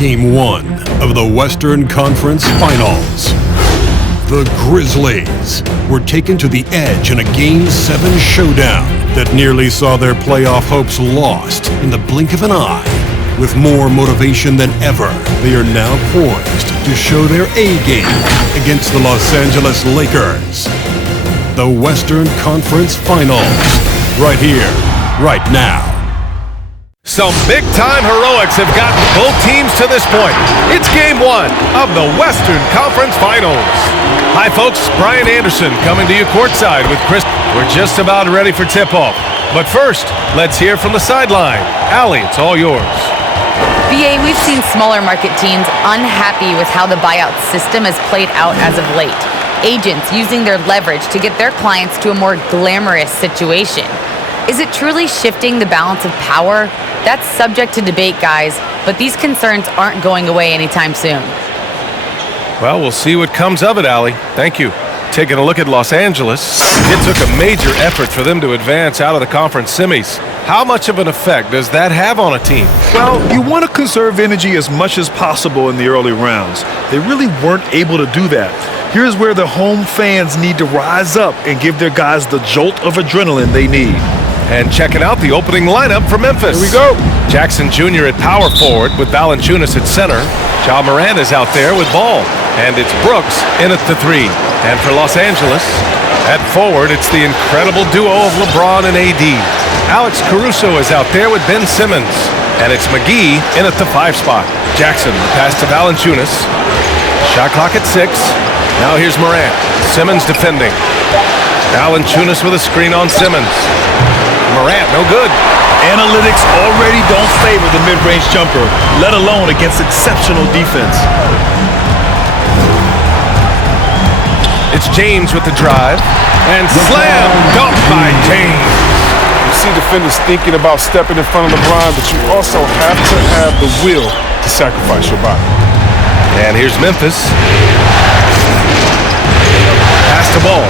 Game 1 of the Western Conference Finals. The Grizzlies were taken to the edge in a Game 7 showdown that nearly saw their playoff hopes lost in the blink of an eye. With more motivation than ever, they are now poised to show their A-game against the Los Angeles Lakers. The Western Conference Finals, right here, right now. Some big-time heroics have gotten both teams to this point. It's Game 1 of the Western Conference Finals. Hi, folks. Brian Anderson coming to you courtside with Chris. We're just about ready for tip-off. But first, let's hear from the sideline. Allie, it's all yours. BA, we've seen smaller market teams unhappy with how the buyout system has played out as of late. Agents using their leverage to get their clients to a more glamorous situation. Is it truly shifting the balance of power? That's subject to debate, guys, but these concerns aren't going away anytime soon. Well, we'll see what comes of it, Allie. Thank you. Taking a look at Los Angeles, it took a major effort for them to advance out of the conference semis. How much of an effect does that have on a team? Well, you want to conserve energy as much as possible in the early rounds. They really weren't able to do that. Here's where the home fans need to rise up and give their guys the jolt of adrenaline they need. And checking out the opening lineup for Memphis. Here we go. Jackson Jr. at power forward with Valanciunas at center. Ja Morant is out there with Ball. And it's Brooks in at the 3. And for Los Angeles, at forward, it's the incredible duo of LeBron and AD. Alex Caruso is out there with Ben Simmons. And it's McGee in at the 5 spot. Jackson, pass to Valanciunas. Shot clock at 6. Now here's Morant. Simmons defending. Valanciunas with a screen on Simmons. Morant, no good. Analytics already don't favor the mid-range jumper, let alone against exceptional defense. It's James with the drive. And slam dunk by James. You see defenders thinking about stepping in front of LeBron, but you also have to have the will to sacrifice your body. And here's Memphis. Pass to Ball.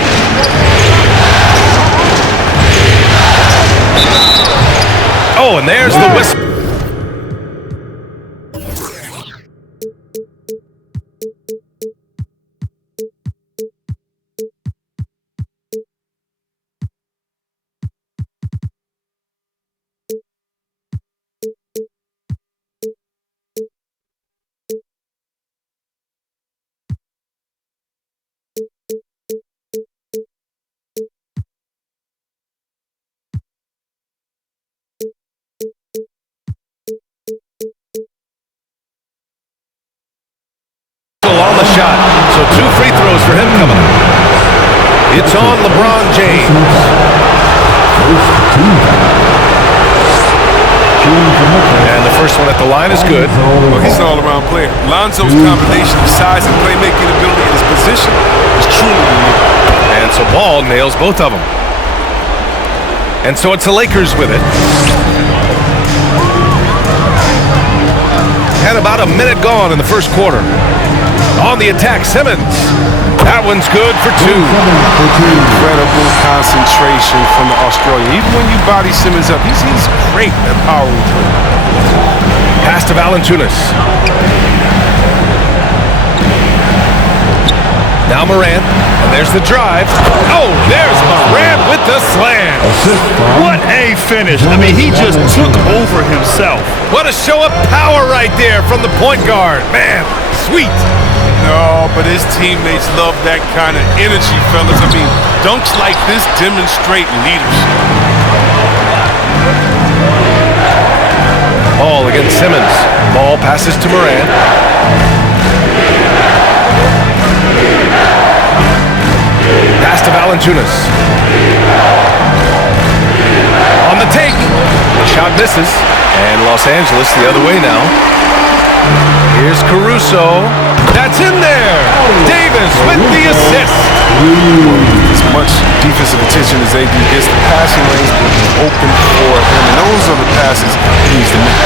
Oh, and there's the whistle. On the shot, so 2 free throws for him coming up. It's on LeBron James. And the first one at the line is good. Well, he's an all-around player. Lonzo's combination of size and playmaking ability in his position is truly unique. And so Ball nails both of them. And so it's the Lakers with it. Had about a minute gone in the first quarter. On the attack, Simmons. That one's good for 2. Incredible concentration from the Australian. Even when you body Simmons up, he's great at powering through. Pass to Valanciunas. Now Morant, and there's the drive. Oh, there's Morant with the slam. What a finish. I mean, he just took over himself. What a show of power right there from the point guard. Man, sweet. No, but his teammates love that kind of energy, fellas. I mean, dunks like this demonstrate leadership. Ball against Simmons. Ball passes to Morant. Pass to Valanciunas. On the take. The shot misses. And Los Angeles the other way now. Here's Caruso. That's in there. Davis with the assist. As much defensive attention as AD gets, the passing lanes will be open for him. And those are the passes he needs to make.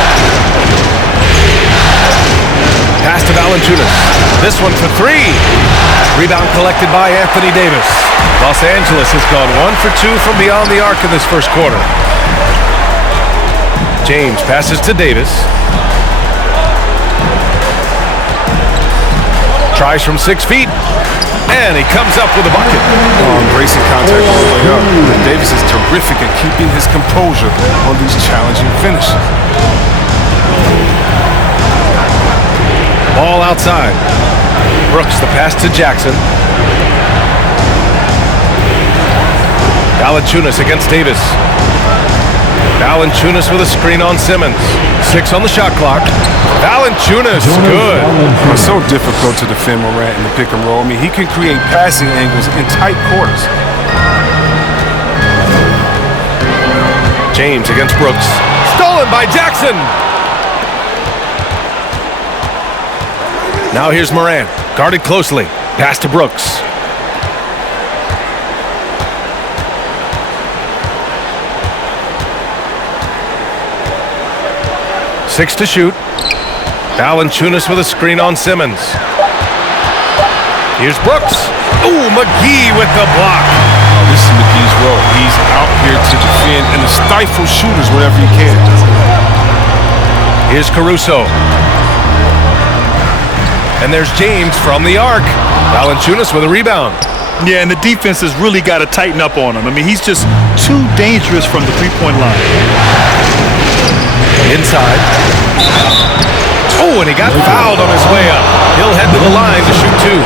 Pass to Valanciunas. This one for 3. Rebound collected by Anthony Davis. Los Angeles has gone 1 for 2 from beyond the arc in this first quarter. James passes to Davis. Tries from 6 feet. And he comes up with a bucket. Embracing contact all the way up. And Davis is terrific at keeping his composure on these challenging finishes. Ball outside. Brooks, the pass to Jackson. Valanciunas against Davis. Valanciunas with a screen on Simmons. 6 on the shot clock. Valanciunas, good. It's so difficult to defend Morant in the pick and roll. I mean, he can create passing angles in tight quarters. James against Brooks. Stolen by Jackson. Now here's Morant. Guarded closely. Pass to Brooks. Six to shoot. Valanciunas with a screen on Simmons. Here's Brooks. Ooh, McGee with the block. Oh, this is McGee's role. He's out here to defend and to stifle shooters whenever he can. Here's Caruso. And there's James from the arc. Valanciunas with a rebound. Yeah, and the defense has really got to tighten up on him. I mean, he's just too dangerous from the three-point line. Inside. Oh, and he got fouled on his way up. He'll head to the line to shoot 2.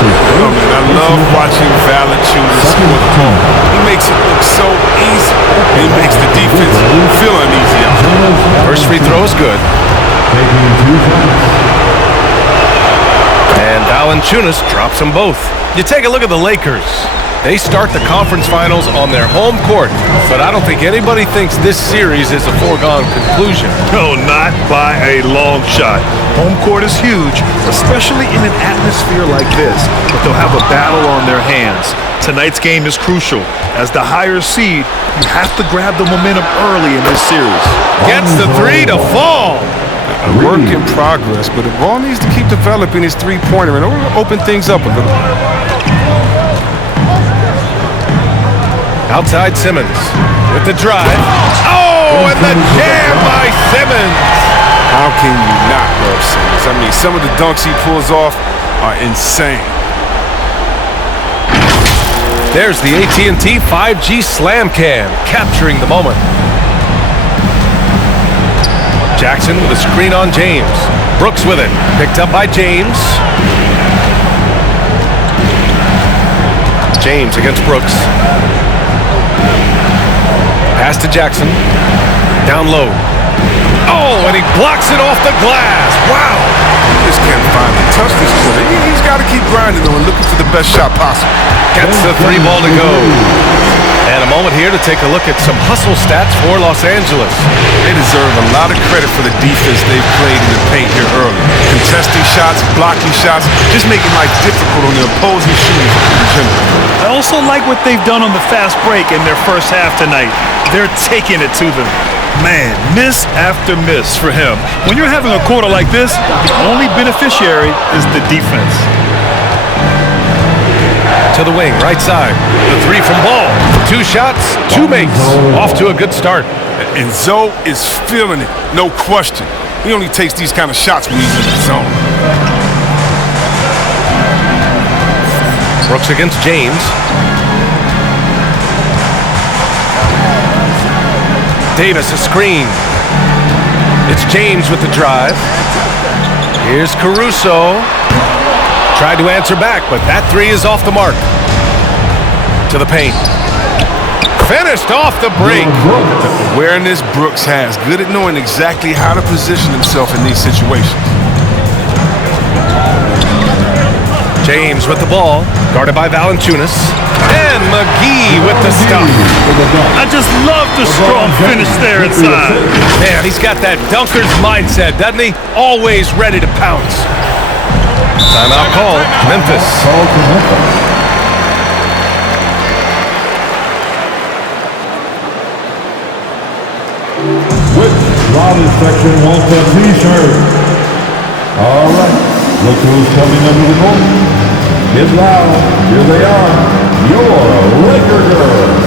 Oh, man, I love watching Valanciunas score the ball. He makes it look so easy. He makes the defense feel uneasy out there. First free throw is good. And Valanciunas drops them both. You take a look at the Lakers. They start the conference finals on their home court, but I don't think anybody thinks this series is a foregone conclusion. No, not by a long shot. Home court is huge, especially in an atmosphere like this, but they'll have a battle on their hands. Tonight's game is crucial. As the higher seed, you have to grab the momentum early in this series. Gets the 3 to fall. A work in progress, but the ball needs to keep developing his three-pointer and open things up a little. Outside Simmons with the drive. Oh, and the jam by Simmons. How can you not love Simmons? I mean, some of the dunks he pulls off are insane. There's the AT&T 5G Slam Cam, capturing the moment. Jackson with a screen on James. Brooks with it. Picked up by James. James against Brooks. Pass to Jackson. Down low. Oh, and he blocks it off the glass. Wow. He just can't finally touch this quarter. He's got to keep grinding though and looking for the best shot possible. Gets the 3 ball to go. And a moment here to take a look at some hustle stats for Los Angeles. They deserve a lot of credit for the defense they've played in the paint here early. Contesting shots, blocking shots, just making life difficult on the opposing shooters in general. I also like what they've done on the fast break in their first half tonight. They're taking it to them. Man, miss after miss for him. When you're having a quarter like this, the only beneficiary is the defense. To the wing, right side. The 3 from Ball. 2 shots, 2 makes. Off to a good start. And Zoe is feeling it, no question. He only takes these kind of shots when he's in the zone. Brooks against James. Davis a screen. It's James with the drive. Here's Caruso. Tried to answer back, but that 3 is off the mark. To the paint. Finished off the break. The awareness Brooks has. Good at knowing exactly how to position himself in these situations. James with the ball. Guarded by Valanciunas. And McGee with the stop. I just love the strong finish there inside. Man, he's got that dunker's mindset, doesn't he? Always ready to pounce. Timeout call, Memphis. Which Lobby section wants a t-shirt? All right, look who's coming under the goal. Get loud. Here they are. Your Laker girls.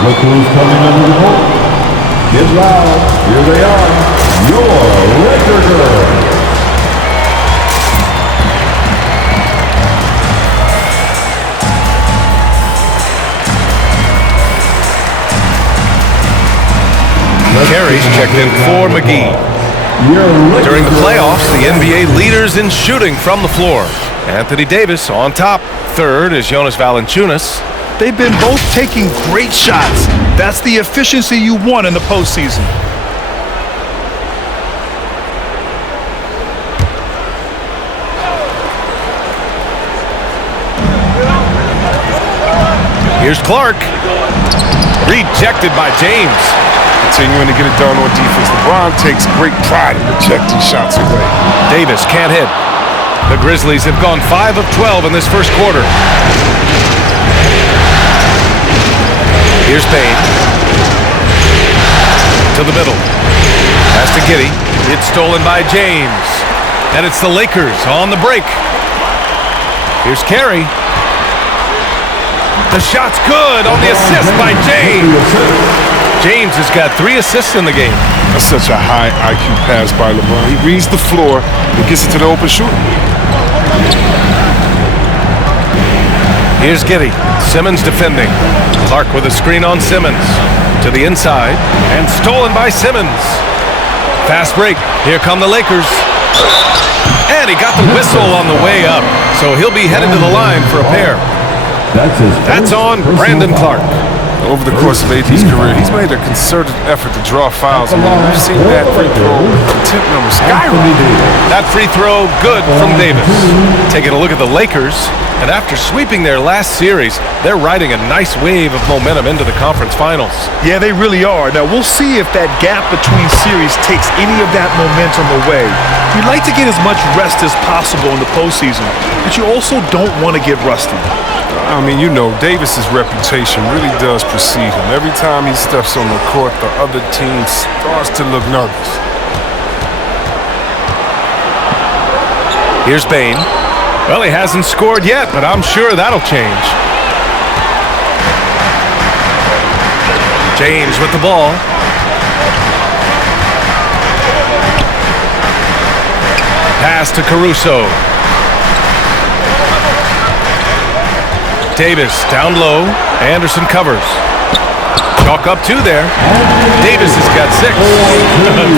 Look who's coming under the hoop. Get loud. Here they are. Your Laker girls. Carries checked in for McGee. During the playoffs, the NBA leaders in shooting from the floor. Anthony Davis on top. Third is Jonas Valanciunas. They've been both taking great shots. That's the efficiency you want in the postseason. Here's Clark. Rejected by James. Continuing to get it done on defense. LeBron takes great pride in rejecting shots away. Davis can't hit. The Grizzlies have gone 5 of 12 in this first quarter. Here's Payne. To the middle. Pass to Giddey. It's stolen by James. And it's the Lakers on the break. Here's Carey. The shot's good on the assist by James. James has got 3 assists in the game. That's such a high IQ pass by LeBron. He reads the floor and gets it to the open shooter. Here's Giddey. Simmons defending. Clark with a screen on Simmons. To the inside. And stolen by Simmons. Fast break. Here come the Lakers. And he got the whistle on the way up. So he'll be headed to the line for a pair. That's on Brandon Clark. Over the course of AD's career, he's made a concerted effort to draw fouls. I mean, we've seen that free throw attempt number skyrocket. That free throw good from Davis. Taking a look at the Lakers, and after sweeping their last series, they're riding a nice wave of momentum into the conference finals. Yeah, they really are. Now, we'll see if that gap between series takes any of that momentum away. You'd like to get as much rest as possible in the postseason, but you also don't want to get rusty. I mean, you know, Davis's reputation really does precede him. Every time he steps on the court, the other team starts to look nervous. Here's Payne. Well, he hasn't scored yet, but I'm sure that'll change. James with the ball. Pass to Caruso. Davis down low. Anderson covers. Chalk up 2 there. Davis has got 6.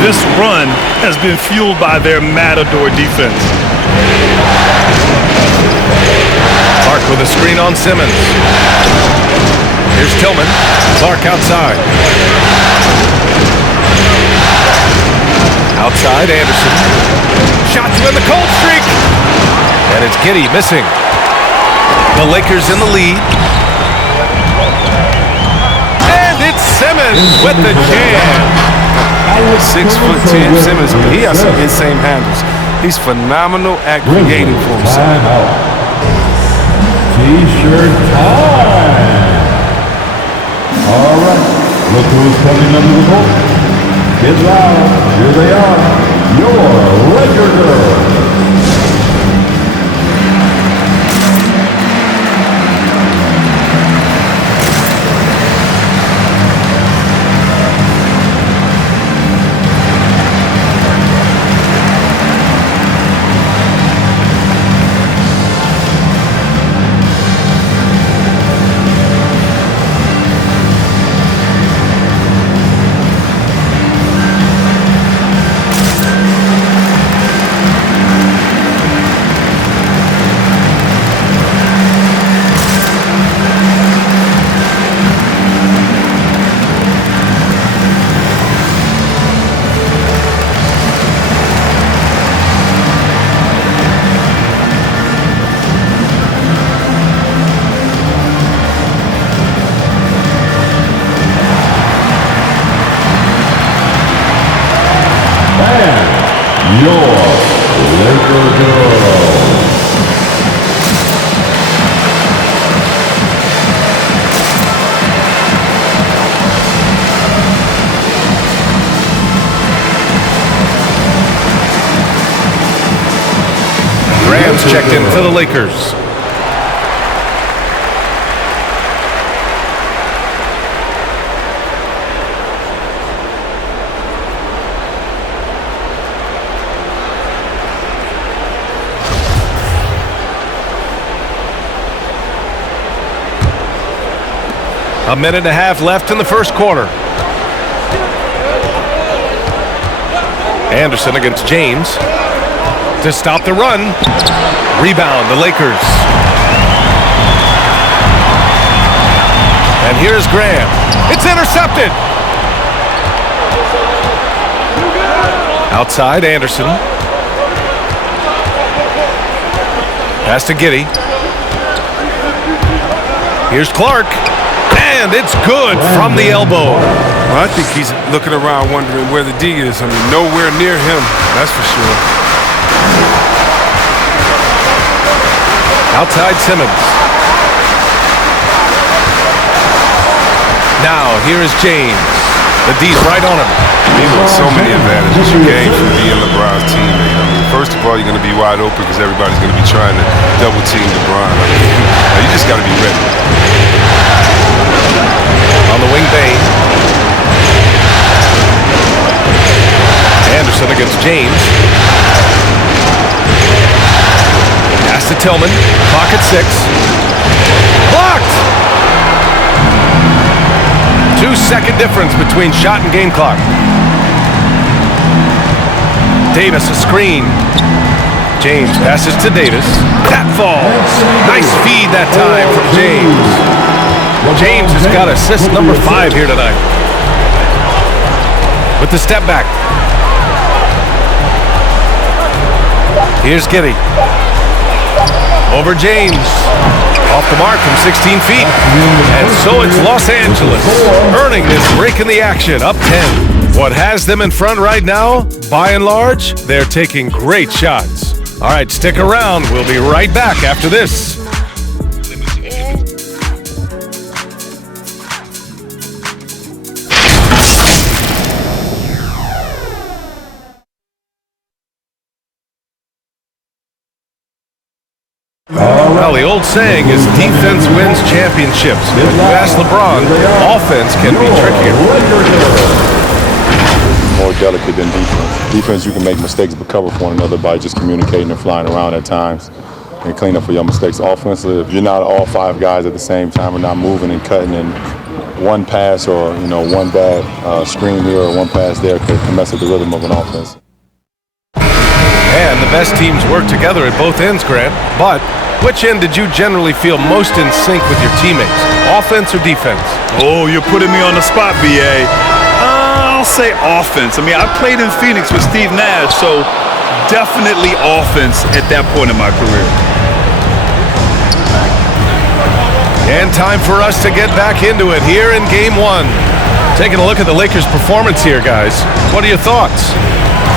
This run has been fueled by their Matador defense. Clark with a screen on Simmons. Here's Tillman. Clark outside. Outside, Anderson. Shot to end the cold streak. And it's Giddey missing. The Lakers in the lead. And it's Simmons with the jam. 6'10" Simmons, but he has some insane handles. He's phenomenal at creating for himself. T-shirt time. All right. Look who's coming under the hoop. Get loud. Here they are. Your Laker girls. your Laker girls. Rams checked in for the Lakers. A minute and a half left in the first quarter. Anderson against James to stop the run. Rebound, the Lakers. And here's Graham. It's intercepted. Outside, Anderson. Pass to Giddey. Here's Clark. And it's good from the elbow. Well, I think he's looking around wondering where the D is. I mean, nowhere near him, that's for sure. Outside Simmons. Now, here is James. The D's right on him. He wants so many advantages you gain from being LeBron's teammate. I mean, first of all, you're going to be wide open because everybody's going to be trying to double team LeBron. I mean, you just got to be ready. On the wing, Bain. Anderson against James. Pass to Tillman. Clock at 6. Blocked! 2-second difference between shot and game clock. Davis a screen. James passes to Davis. That falls. Nice feed that time from James. James has got assist number 5 here tonight. With the step back. Here's Giddey. Over James. Off the mark from 16 feet. And so it's Los Angeles earning this break in the action, up 10. What has them in front right now, by and large, they're taking great shots. All right, stick around. We'll be right back after this. Well, the old saying is defense wins championships. If you ask LeBron, offense can be trickier. More delicate than defense. Defense, you can make mistakes but cover for one another by just communicating and flying around at times and clean up for your mistakes. Offensive, if you're not all 5 guys at the same time and not moving and cutting, and one pass or one bad screen here or one pass there can mess up the rhythm of an offense. And the best teams work together at both ends, Grant. But which end did you generally feel most in sync with your teammates? Offense or defense? Oh, you're putting me on the spot, B.A. I'll say offense. I mean, I played in Phoenix with Steve Nash, so definitely offense at that point in my career. And time for us to get back into it here in Game 1. Taking a look at the Lakers' performance here, guys. What are your thoughts?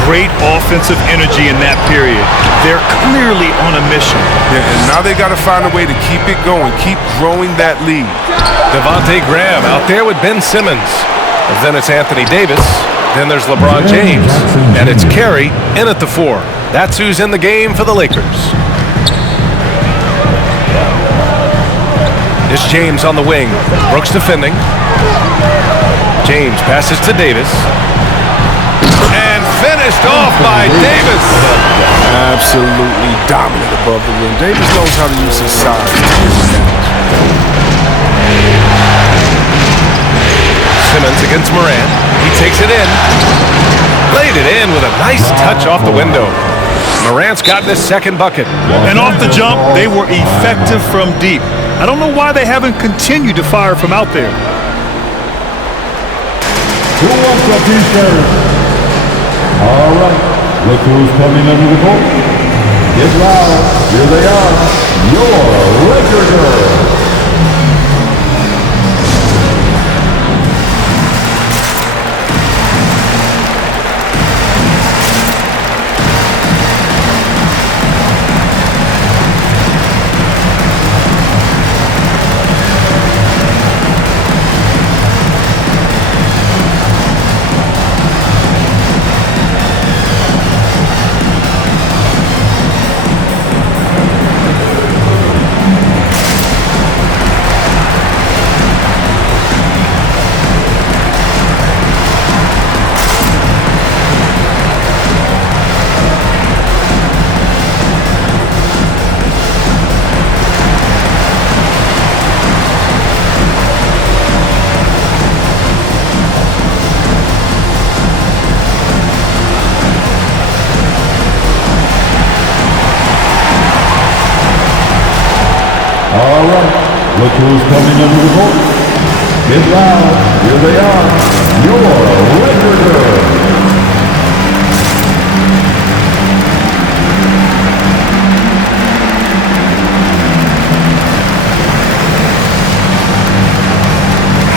Great offensive energy in that period. They're clearly on a mission. Yeah, and now they got to find a way to keep it going, keep growing that lead. Devontae Graham out there with Ben Simmons. And then it's Anthony Davis. Then there's LeBron James. And it's Kerry in at the 4. That's who's in the game for the Lakers. It's James on the wing. Brooks defending. James passes to Davis. And finished off by Davis. Absolutely dominant above the rim. Davis knows how to use his size to his advantage. Simmons against Moran. He takes it in. Laid it in with a nice touch off the window. Morant's gotten his second bucket. And off the jump, they were effective from deep. I don't know why they haven't continued to fire from out there. Who wants a t-shirt? All right, look who's coming under the court. Get loud, here they are, your Laker girls. Look who's coming into the court. Get loud. Here they are. Your Laker girls.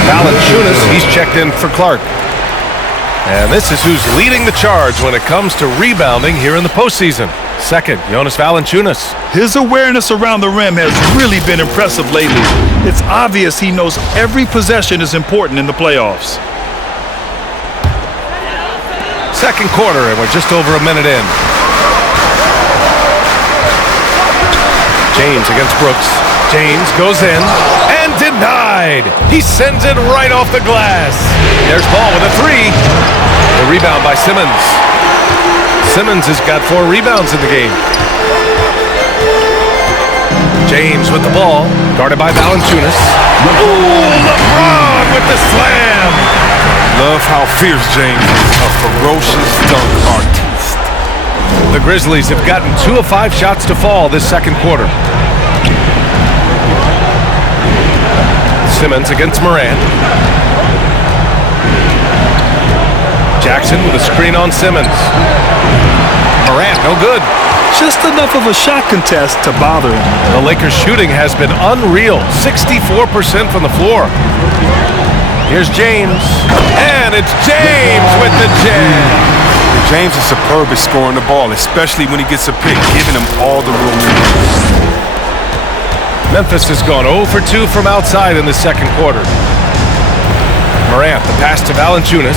Valanciunas, he's checked in for Clark. And this is who's leading the charge when it comes to rebounding here in the postseason. Second, Jonas Valanciunas. His awareness around the rim has really been impressive lately. It's obvious he knows every possession is important in the playoffs. Second quarter, and we're just over a minute in. James against Brooks. James goes in and denied. He sends it right off the glass. There's Ball with a three. The rebound by Simmons. Simmons has got 4 rebounds in the game. James with the ball, guarded by Valanciunas. Ooh, LeBron with the slam. Love how fierce James is, a ferocious dunk artist. The Grizzlies have gotten 2 of 5 shots to fall this second quarter. Simmons against Morant. Jackson with a screen on Simmons. Morant, no good. Just enough of a shot contest to bother him. The Lakers' shooting has been unreal, 64% from the floor. Here's James, and it's James with the jam. James is superb at scoring the ball, especially when he gets a pick, giving him all the room. Memphis has gone 0 for 2 from outside in the second quarter. Morant, the pass to Valanciunas.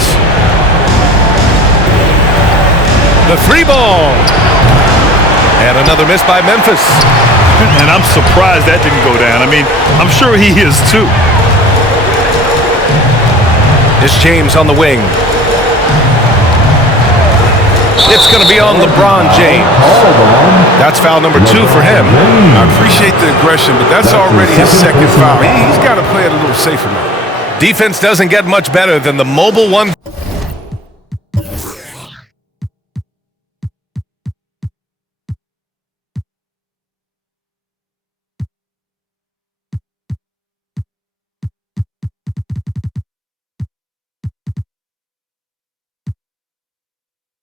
The 3 ball. And another miss by Memphis. And I'm surprised that didn't go down. I mean, I'm sure he is too. It's James on the wing. It's going to be on LeBron James. That's foul number 2 for him. I appreciate the aggression, but that's already his second foul. He's got to play it a little safer now. Defense doesn't get much better than the mobile one.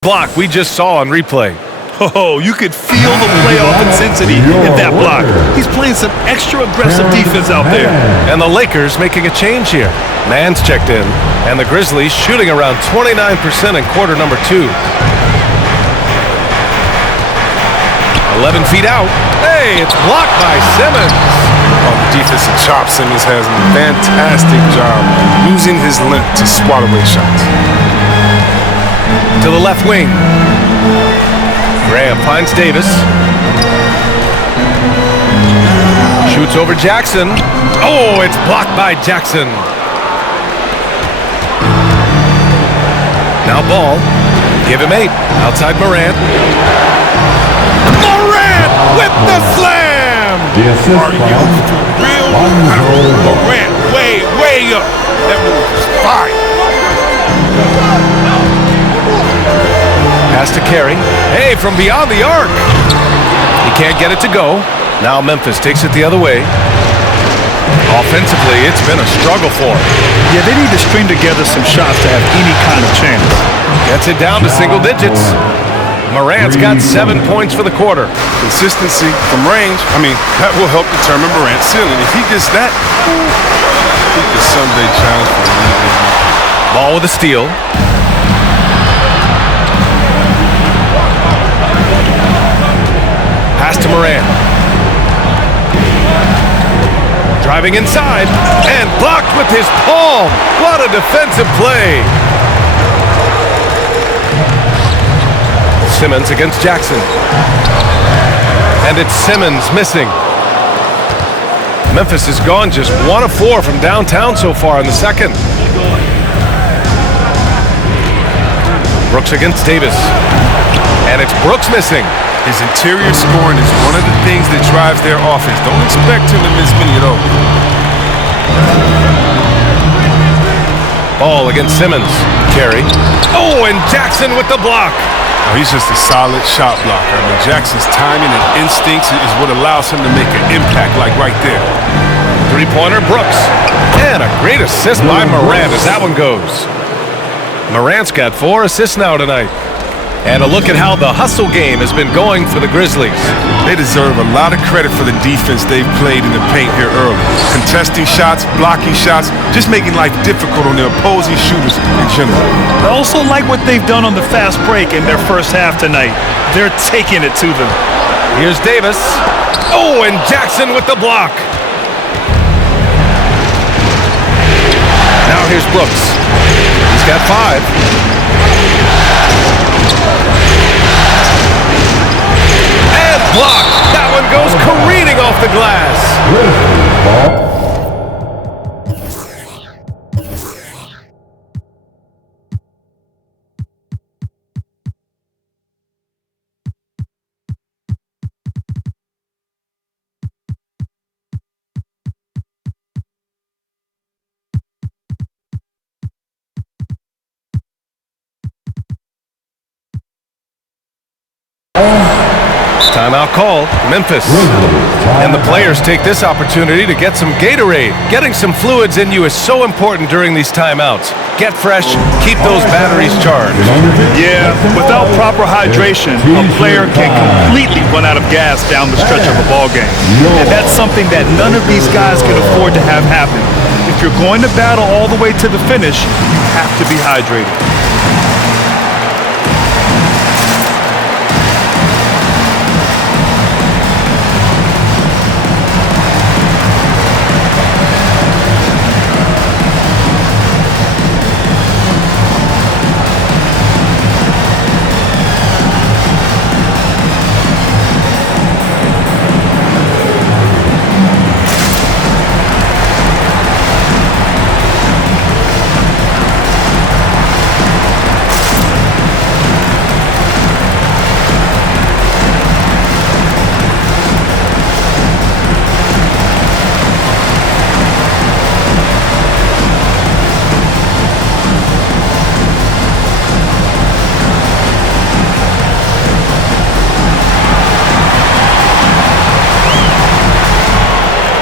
Block we just saw on replay. Oh, you could feel the playoff intensity in that block. He's playing some extra aggressive defense out there. And the Lakers making a change here. Mann's checked in, and the Grizzlies shooting around 29% in quarter number 2. 11 feet out. Hey, it's blocked by Simmons. Oh, the defensive chop. Simmons has a fantastic job using his length to swat away shots. To the left wing. Graham finds Davis. Shoots over Jackson. Oh, it's blocked by Jackson. Now Ball. Give him 8. Outside Morant. Morant with the slam! Are you real? Morant, way up. That move is fire. Pass to Carey. Hey, from beyond the arc. He can't get it to go. Now Memphis takes it the other way. Offensively, it's been a struggle for him. Yeah, they need to string together some shots to have any kind of chance. Gets it down to single digits. Morant's got 7 points for the quarter. Consistency from range, that will help determine Morant's ceiling. If he gets that, he could someday challenge for the league. Ball with a steal. Pass to Morant. Driving inside and blocked with his palm. What a defensive play. Simmons against Jackson. And it's Simmons missing. Memphis has gone just 1 of 4 from downtown so far in the second. Brooks against Davis. And it's Brooks missing. His interior scoring is one of the things that drives their offense. Don't expect him to miss many of those. Ball against Simmons. Carey. Oh, and Jackson with the block. Oh, he's just a solid shot blocker. Jackson's timing and instincts is what allows him to make an impact like right there. Three-pointer, Brooks. And a great assist by Morant as that one goes. Morant's got 4 assists now tonight. And a look at how the hustle game has been going for the Grizzlies. They deserve a lot of credit for the defense they've played in the paint here early. Contesting shots, blocking shots, just making life difficult on the opposing shooters in general. I also like what they've done on the fast break in their first half tonight. They're taking it to them. Here's Davis. Oh, and Jackson with the block. Now here's Brooks. He's got 5. And blocked. That one goes careening off the glass. Ball. Timeout call, Memphis. And the players take this opportunity to get some Gatorade. Getting some fluids in you is so important during these timeouts. Get fresh, keep those batteries charged. Yeah, without proper hydration, a player can completely run out of gas down the stretch of a ball game. And that's something that none of these guys can afford to have happen. If you're going to battle all the way to the finish, you have to be hydrated.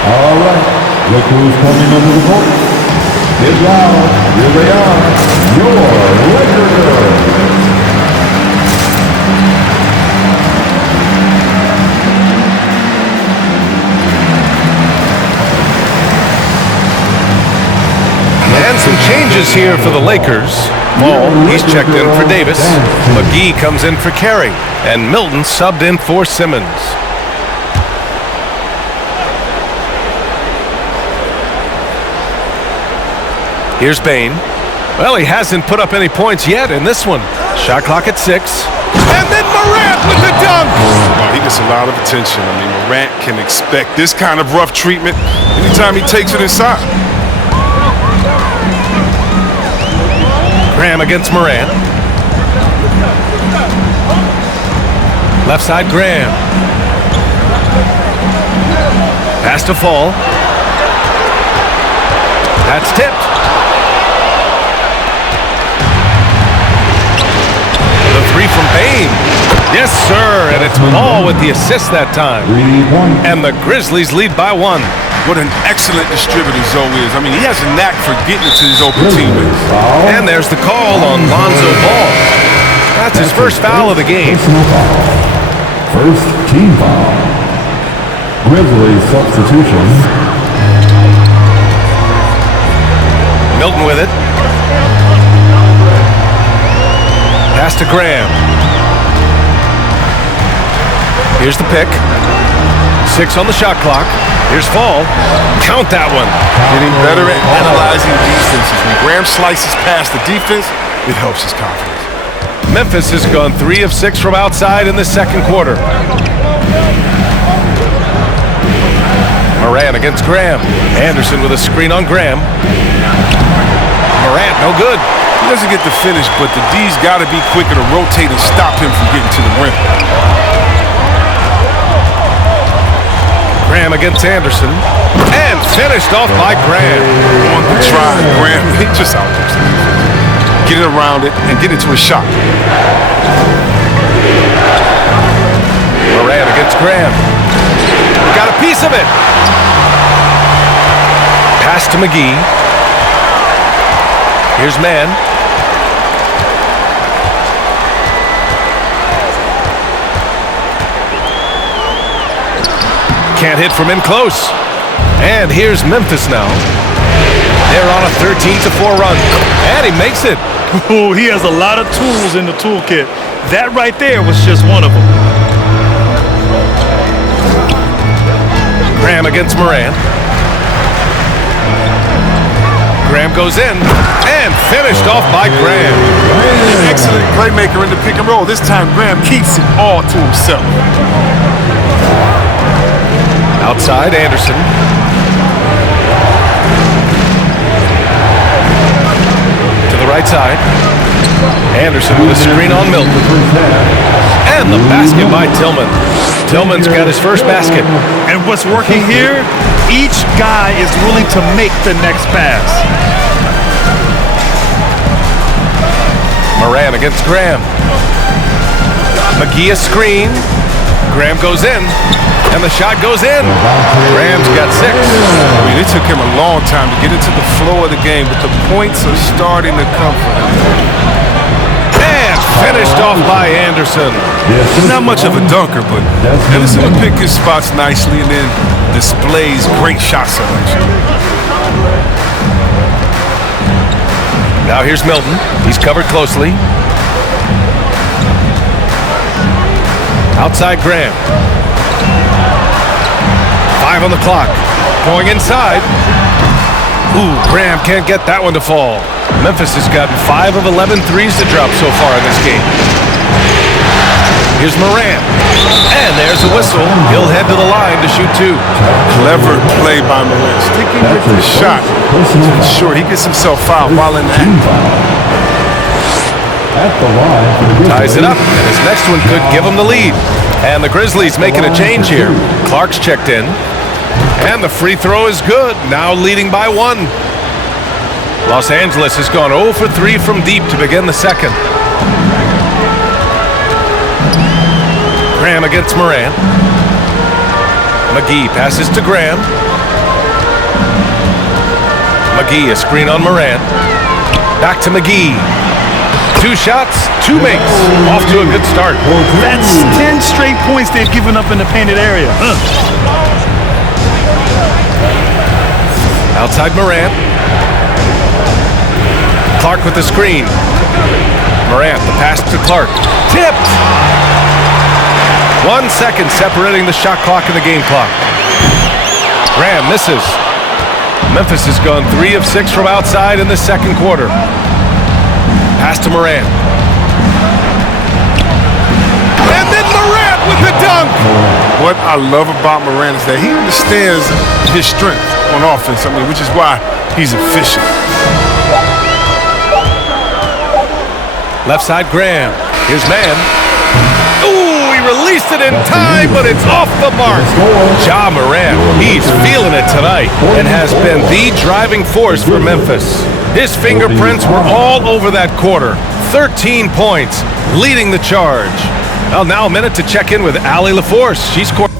All right, look who's coming under the court. Get loud, here they are, your Laker girls. And some changes here for the Lakers. Ball, he's checked in for Davis. McGee comes in for Carey. And Milton subbed in for Simmons. Here's Bain. Well, he hasn't put up any points yet in this one. Shot clock at 6. And then Morant with the dunk. Well, he gets a lot of attention. I mean, Morant can expect this kind of rough treatment anytime he takes it inside. Graham against Morant. Left side, Graham. Pass to Fall. That's tipped. The 3 from Bain. Yes, sir, and it's Ball with the assist that time. And the Grizzlies lead by 1. What an excellent distributor Zoe is. I mean, he has a knack for getting it to his open teammates. And there's the call on Lonzo Ball. That's his first foul of the game. First team foul. Grizzlies substitution. Milton with it. Pass to Graham. Here's the pick. 6 on the shot clock. Here's Fall. Count that one. Getting better at analyzing defenses. When Graham slices past the defense, it helps his confidence. Memphis has gone 3 of 6 from outside in the second quarter. Morant against Graham. Anderson with a screen on Graham. Morant, no good. He doesn't get the finish, but the D's got to be quicker to rotate and stop him from getting to the rim. Graham against Anderson. And finished off by Graham. On the try, Graham, he just out there. Get it around it and get into a shot. Morant against Graham. Got a piece of it. Pass to McGee. Here's man. Can't hit from in close. And here's Memphis now. They're on a 13-4 run. And he makes it. Ooh, he has a lot of tools in the toolkit. That right there was just one of them. Graham against Moran. Graham goes in and finished off by Graham. Excellent playmaker in the pick and roll. This time Graham keeps it all to himself. Outside, Anderson. To the right side. Anderson with a screen on Milton. And the basket by Tillman. Tillman's got his first basket. And what's working here, each guy is willing to make the next pass. Moran against Graham. McGee a screen. Graham goes in. And the shot goes in. Graham's got 6. I mean, it took him a long time to get into the flow of the game, but the points are starting to come for him. And finished off by Anderson. He's not much of a dunker, but Anderson will pick his spots nicely and then displays great shot selection. Now here's Milton. He's covered closely. Outside Graham. 5 on the clock. Going inside. Ooh, Graham can't get that one to fall. Memphis has gotten 5 of 11 threes to drop so far in this game. Here's Moran. And there's a whistle. He'll head to the line to shoot 2. Clever play by Moran. Sticking with the shot to ensure he gets himself fouled while in the act. Ties it up, and his next one could give him the lead. And the Grizzlies making a change here. Clark's checked in. And the free throw is good, now leading by 1. Los Angeles has gone 0 for 3 from deep to begin the second. Graham against Moran. McGee passes to Graham. McGee, a screen on Moran. Back to McGee. 2 shots, 2 makes. Off to a good start. That's 10 straight points they've given up in the painted area. Outside Moran. Clark with the screen. Moran, the pass to Clark. Tipped! 1 second separating the shot clock and the game clock. Graham misses. Memphis has gone 3 of 6 from outside in the second quarter. Pass to Moran. And then Moran with the dunk! What I love about Moran is that he understands his strength on offense, which is why he's efficient. Left side, Graham. Here's man. Ooh, he released it in time, but it's off the mark. Ja Morant, he's feeling it tonight and has been the driving force for Memphis. His fingerprints were all over that quarter. 13 points, leading the charge. Well, now a minute to check in with Allie LaForce. She scored.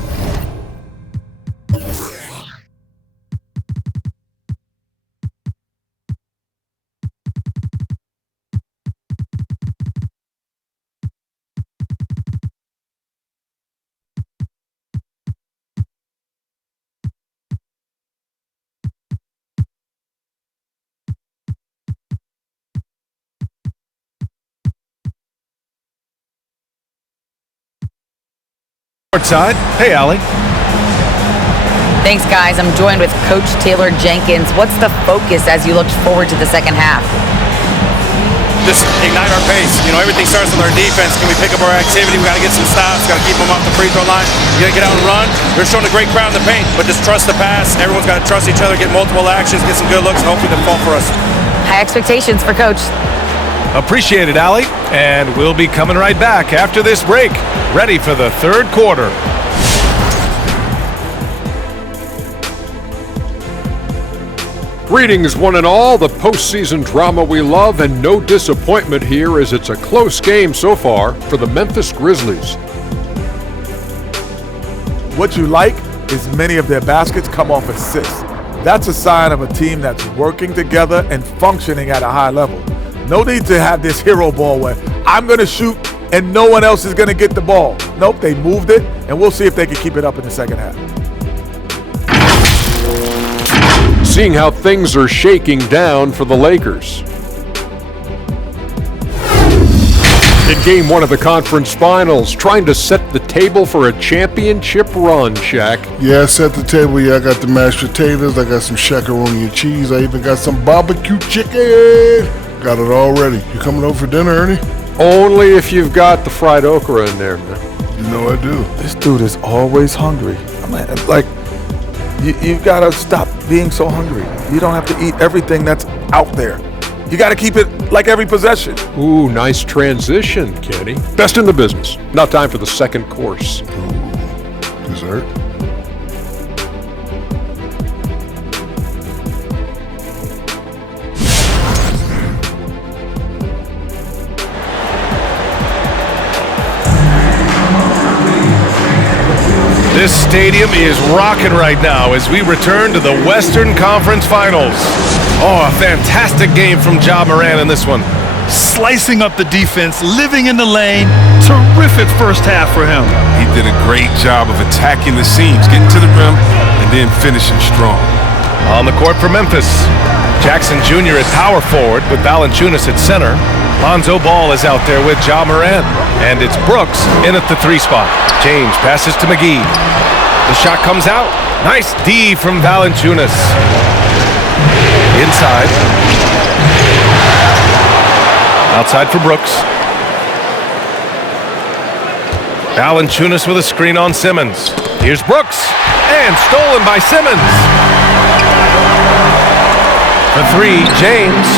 Side. Hey, Allie. Thanks, guys. I'm joined with Coach Taylor Jenkins. What's the focus as you look forward to the second half? Just ignite our pace. Everything starts with our defense. Can we pick up our activity? We got to get some stops. Got to keep them off the free throw line. You got to get out and run. We're showing a great crowd in the paint, but just trust the pass. Everyone's got to trust each other, get multiple actions, get some good looks, and hopefully they'll fall for us. High expectations for Coach. Appreciate it, Allie. And we'll be coming right back after this break. Ready for the third quarter. Greetings, one and all. The postseason drama we love, and no disappointment here as it's a close game so far for the Memphis Grizzlies. What you like is many of their baskets come off assists. That's a sign of a team that's working together and functioning at a high level. No need to have this hero ball where I'm going to shoot and no one else is going to get the ball. Nope, they moved it, and we'll see if they can keep it up in the second half. Seeing how things are shaking down for the Lakers. In game one of the conference finals, trying to set the table for a championship run, Shaq. Yeah, I set the table. Yeah, I got the mashed potatoes. I got some shakaroni and cheese. I even got some barbecue chicken. Got it all ready. You coming over for dinner, Ernie? Only if you've got the fried okra in there, man. You know I do. This dude is always hungry. I mean, like, you've got to stop being so hungry. You don't have to eat everything that's out there. You got to keep it like every possession. Ooh, nice transition, Kenny. Best in the business. Now time for the second course. Ooh, dessert? This stadium is rocking right now as we return to the Western Conference Finals. Oh, a fantastic game from Ja Morant in this one. Slicing up the defense, living in the lane. Terrific first half for him. He did a great job of attacking the seams, getting to the rim, and then finishing strong. On the court for Memphis, Jackson Jr. at power forward with Valanciunas at center. Lonzo Ball is out there with Ja Morant. And it's Brooks in at the 3 spot. James passes to McGee. The shot comes out. Nice D from Valanciunas. Inside. Outside for Brooks. Valanciunas with a screen on Simmons. Here's Brooks. And stolen by Simmons. For 3, James.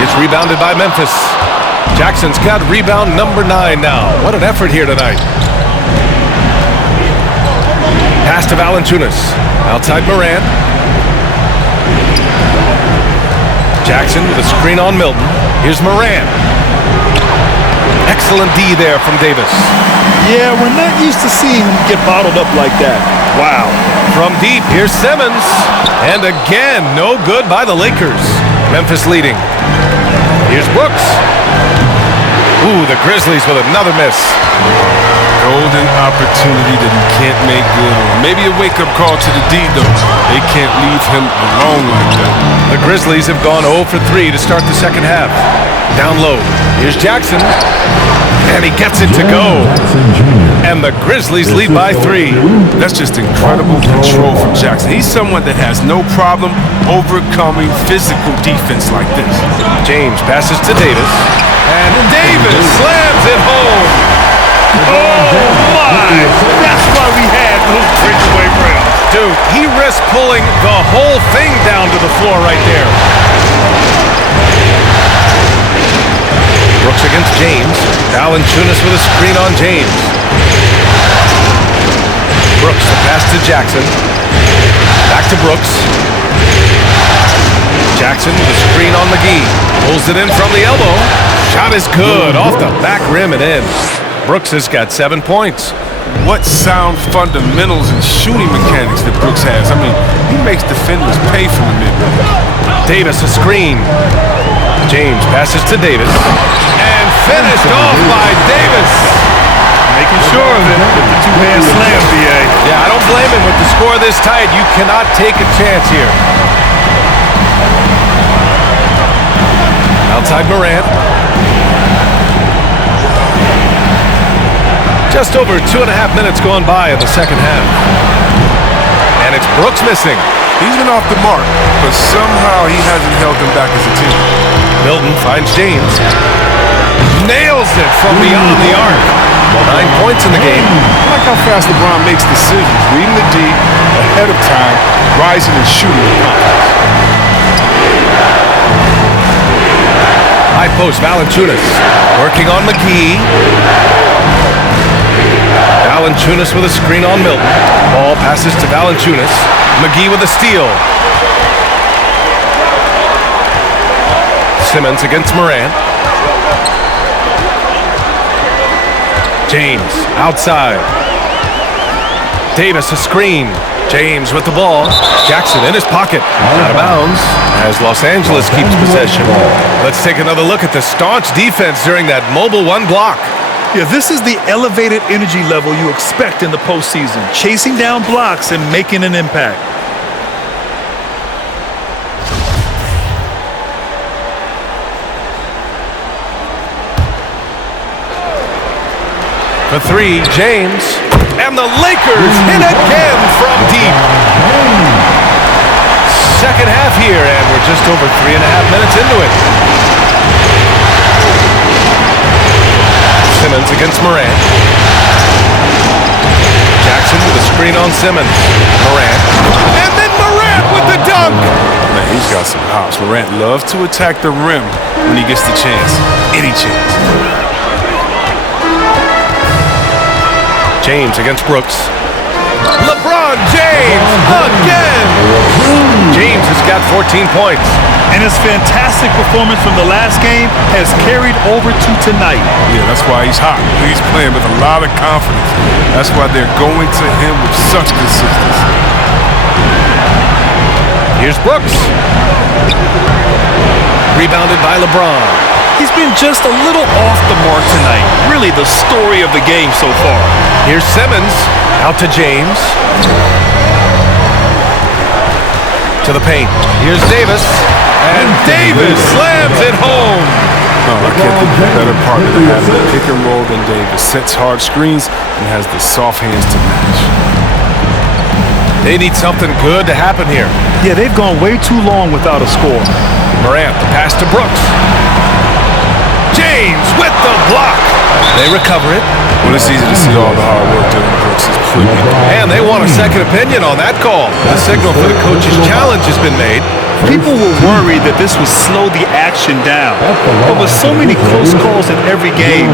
It's rebounded by Memphis. Jackson's got rebound number 9 now. What an effort here tonight. Pass to Valanciunas. Outside Morant. Jackson with a screen on Milton. Here's Morant. Excellent D there from Davis. Yeah, we're not used to seeing him get bottled up like that. Wow. From deep, here's Simmons. And again, no good by the Lakers. Memphis leading. Here's Brooks. Ooh, the Grizzlies with another miss. Golden opportunity that he can't make good on. Maybe a wake-up call to the D, though. They can't leave him alone like that. The Grizzlies have gone 0 for 3 to start the second half. Down low. Here's Jackson. And he gets it to go. And the Grizzlies lead by 3. That's just incredible control from Jackson. He's someone that has no problem overcoming physical defense like this. James passes to Davis. And Davis slams it home. Oh, my! That's why we had those breakaway rounds. Dude, he risked pulling the whole thing down to the floor right there. Brooks against James. Valanciunas with a screen on James. Brooks, the pass to Jackson. Back to Brooks. Jackson with a screen on McGee. Pulls it in from the elbow. Shot is good. Off the back rim and in. Brooks has got 7 points. What sound fundamentals and shooting mechanics that Brooks has. I mean, he makes defenders pay for the mid-range. Davis a screen. James passes to Davis. And finished off by Davis. Making sure of it with the two-hand slam, B.A. Yeah, I don't blame him. With the score this tight, you cannot take a chance here. Outside Morant. Just over 2.5 minutes gone by in the second half. And it's Brooks missing. He's been off the mark, but somehow he hasn't held them back as a team. Milton finds James. Nails it from beyond the arc. 9 points in the game. I like how fast LeBron makes decisions, reading the D ahead of time, rising and shooting with confidence. High post, Valanciunas. Working on McGee. Valanciunas with a screen on Milton. Ball passes to Valanciunas. McGee with a steal. Simmons against Morant. James outside. Davis a screen. James with the ball. Jackson in his pocket. Out of bounds as Los Angeles keeps possession. Let's take another look at the staunch defense during that mobile one block. Yeah, this is the elevated energy level you expect in the postseason. Chasing down blocks and making an impact. For three, James. And the Lakers hit again from deep. Second half here, and we're just over 3.5 minutes into it. Simmons against Morant. Jackson with a screen on Simmons. Morant. And then Morant with the dunk. Man, he's got some hops. Morant loves to attack the rim when he gets the chance. Any chance. James against Brooks. LeBron James again! James has got 14 points. And his fantastic performance from the last game has carried over to tonight. Yeah, that's why he's hot. He's playing with a lot of confidence. That's why they're going to him with such consistency. Here's Brooks. Rebounded by LeBron. He's been just a little off the mark tonight. Really the story of the game so far. Here's Simmons. Out to James. To the paint. Here's Davis. And Davis slams it home. No, I can't think of a better partner to have in the pick and roll than Davis. Sets hard screens and has the soft hands to match. They need something good to happen here. Yeah, they've gone way too long without a score. Morant, the pass to Brooks. James with the block. They recover it. Well, it's easy to see all the hard work Dylan Brooks is putting in. And they want a second opinion on that call. The signal for the coach's challenge has been made. People were worried that this would slow the action down. But with so many close calls in every game,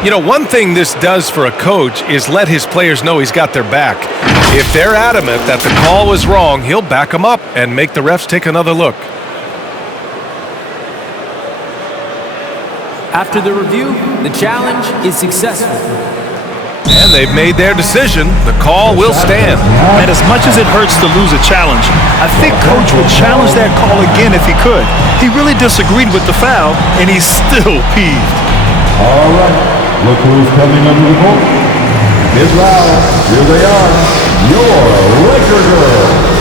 you know, one thing this does for a coach is let his players know he's got their back. If they're adamant that the call was wrong, he'll back them up and make the refs take another look. After the review, the challenge is successful. And they've made their decision. The call will stand. And as much as it hurts to lose a challenge, I think Coach would challenge that call again if he could. He really disagreed with the foul, and he's still peeved. All right, look who's coming under the court. Get loud, here they are, your Laker girls.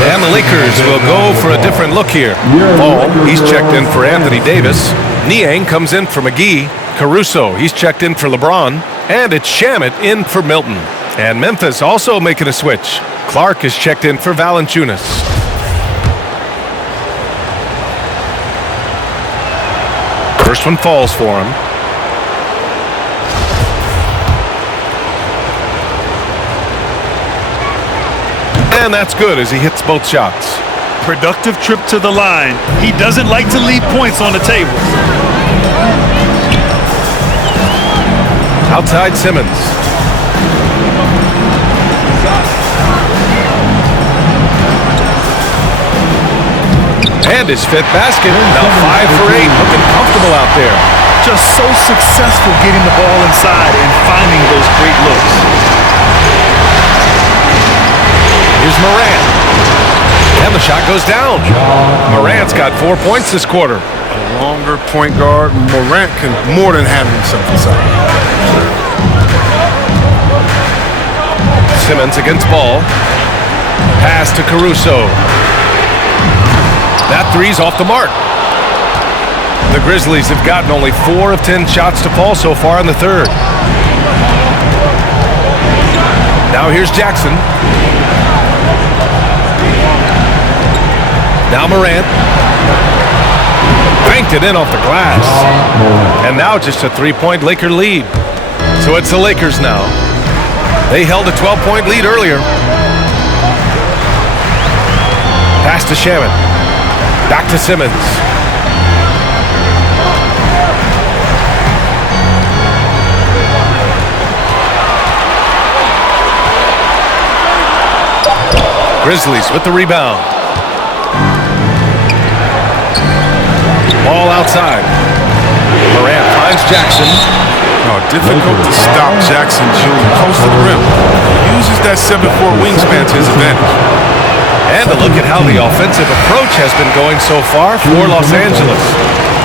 And the Lakers will go for a different look here. Ball, he's checked in for Anthony Davis. Niang comes in for McGee. Caruso, he's checked in for LeBron. And it's Shamet in for Milton. And Memphis also making a switch. Clark is checked in for Valanciunas. First one falls for him. And that's good as he hits both shots. Productive trip to the line. He doesn't like to leave points on the table. Outside Simmons. And his fifth basket. Now 5 for 8. Looking comfortable out there. Just so successful getting the ball inside and finding those great looks. Here's Morant. And the shot goes down. Morant's got 4 points this quarter. longer point guard, Morant can more than handle himself inside. Simmons against Ball. Pass to Caruso. That three's off the mark. The Grizzlies have gotten only 4 of 10 shots to fall so far in the third. Now here's Jackson. Now Morant. Banked it in off the glass. And now just a 3-point Laker lead. So it's the Lakers now. They held a 12-point lead earlier. Pass to Shaman. Back to Simmons. Grizzlies with the rebound. Ball outside. Morant finds Jackson. Oh, difficult to stop Jackson Jr. close to the rim. He uses that 7'4" wingspan to his advantage. And a look at how the offensive approach has been going so far for Los Angeles.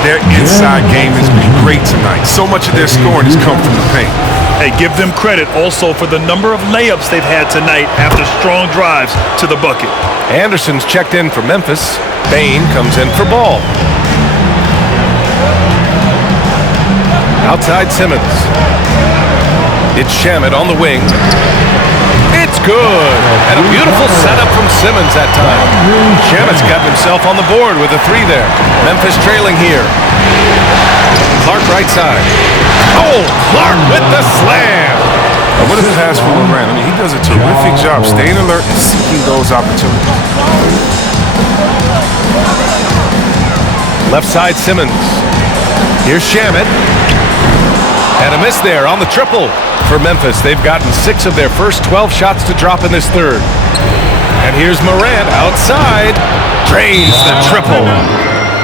Their inside game has been great tonight. So much of their scoring has come from the paint. Hey, give them credit also for the number of layups they've had tonight after strong drives to the bucket. Anderson's checked in for Memphis. Bain comes in for Ball. Outside Simmons. It's Shamet on the wing. It's good. And a beautiful setup from Simmons that time. Shamet's got himself on the board with a 3 there. Memphis trailing here. Clark right side. Oh, Clark with the slam. What a pass from Morant. I mean, he does a terrific job staying alert and seeking those opportunities. Left side Simmons. Here's Shamet. And a miss there on the triple for Memphis. They've gotten 6 of their first 12 shots to drop in this third. And here's Morant outside. Drains the triple.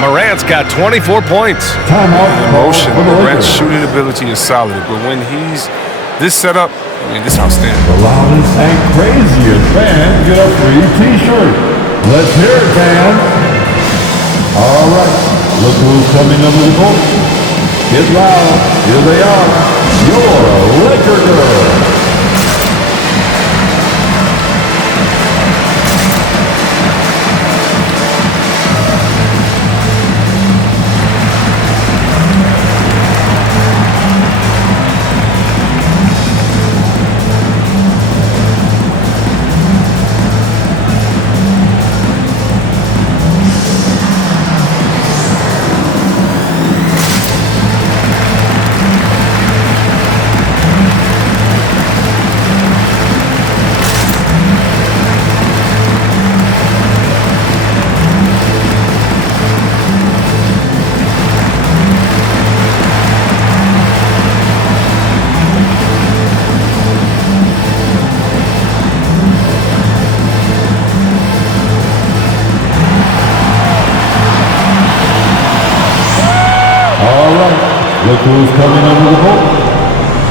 Morant's got 24 points. In motion, Morant's shooting ability is solid. But when he's this setup, I mean, this is outstanding. The loudest and craziest fans get a free T-shirt. Let's hear it, fans. All right, look who's coming up with the vote. Get loud. Here they are. Your Laker girls. Look who's coming under the vote.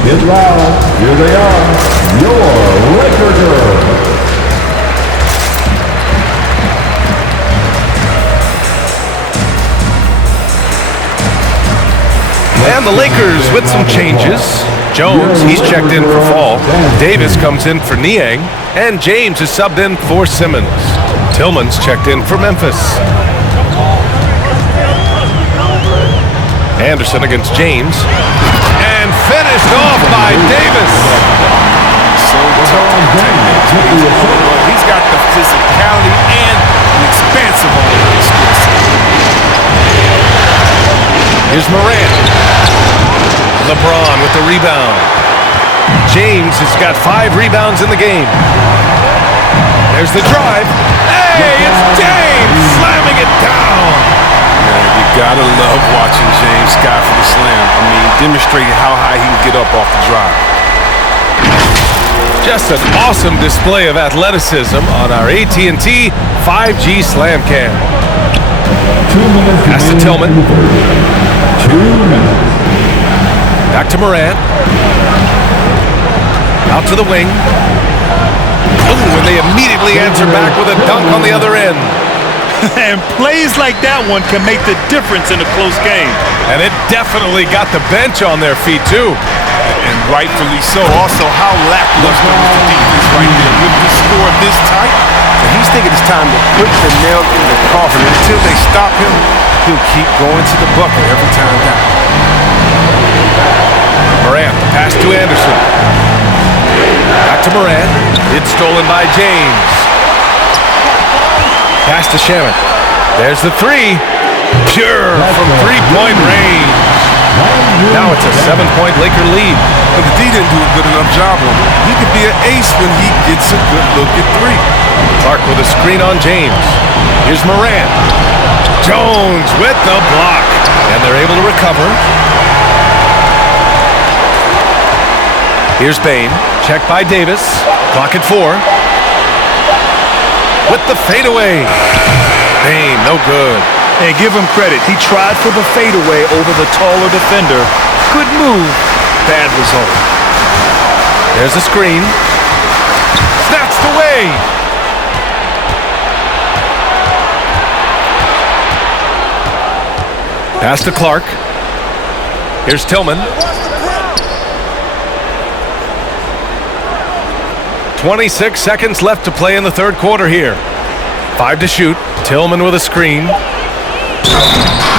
Get loud. Here they are. Your Laker girls. And the Lakers with some changes. Jones, he's checked in for Fall. Davis comes in for Niang. And James is subbed in for Simmons. Tillman's checked in for Memphis. Anderson against James. And finished off by Davis. So tough to protect, but he's got the physicality and an expansive all-around skill set. Here's Morant. LeBron with the rebound. James has got 5 rebounds in the game. There's the drive. Hey, it's James slamming it down. You gotta love watching James Scott for the slam. I mean, demonstrating how high he can get up off the drive. Just an awesome display of athleticism on our AT&T 5G Slam Cam. 2 minutes. Pass to Tillman. 2 minutes. Back to Morant. Out to the wing. Ooh, and they immediately answer back with a dunk on the other end. And plays like that one can make the difference in a close game. And it definitely got the bench on their feet, too. And rightfully so. Also, how lackluster was the defense right there with the score this tight. And he's thinking it's time to put the nail in the coffin. Until they stop him, he'll keep going to the bucket every time down. Morant, pass to Anderson. Back to Morant. It's stolen by James. Pass to Shamet. There's the three. Pure from three-point range. Now it's a 7-point Laker lead. But the D didn't do a good enough job on him. He could be an ace when he gets a good look at three. Clark with a screen on James. Here's Morant. Jones with the block. And they're able to recover. Here's Bane. Check by Davis. Clock at 4. With the fadeaway. Bane, no good. And give him credit. He tried for the fadeaway over the taller defender. Good move. Bad result. There's a screen. Snatched away. Pass to Clark. Here's Tillman. 26 seconds left to play in the third quarter here. 5 to shoot. Tillman with a screen.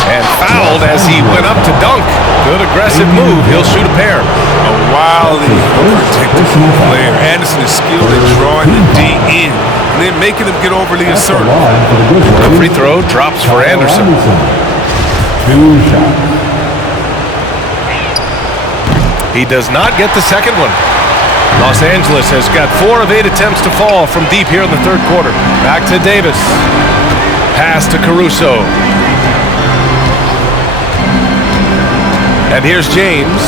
And fouled as he went up to dunk. Good aggressive move. He'll shoot a pair. A wildly protected player. Anderson is skilled at drawing the D in and then making him get overly assertive. The free throw drops for Anderson. 2 shots. He does not get the second one. Los Angeles has got 4 of 8 attempts to fall from deep here in the third quarter. Back to Davis. Pass to Caruso. And here's James.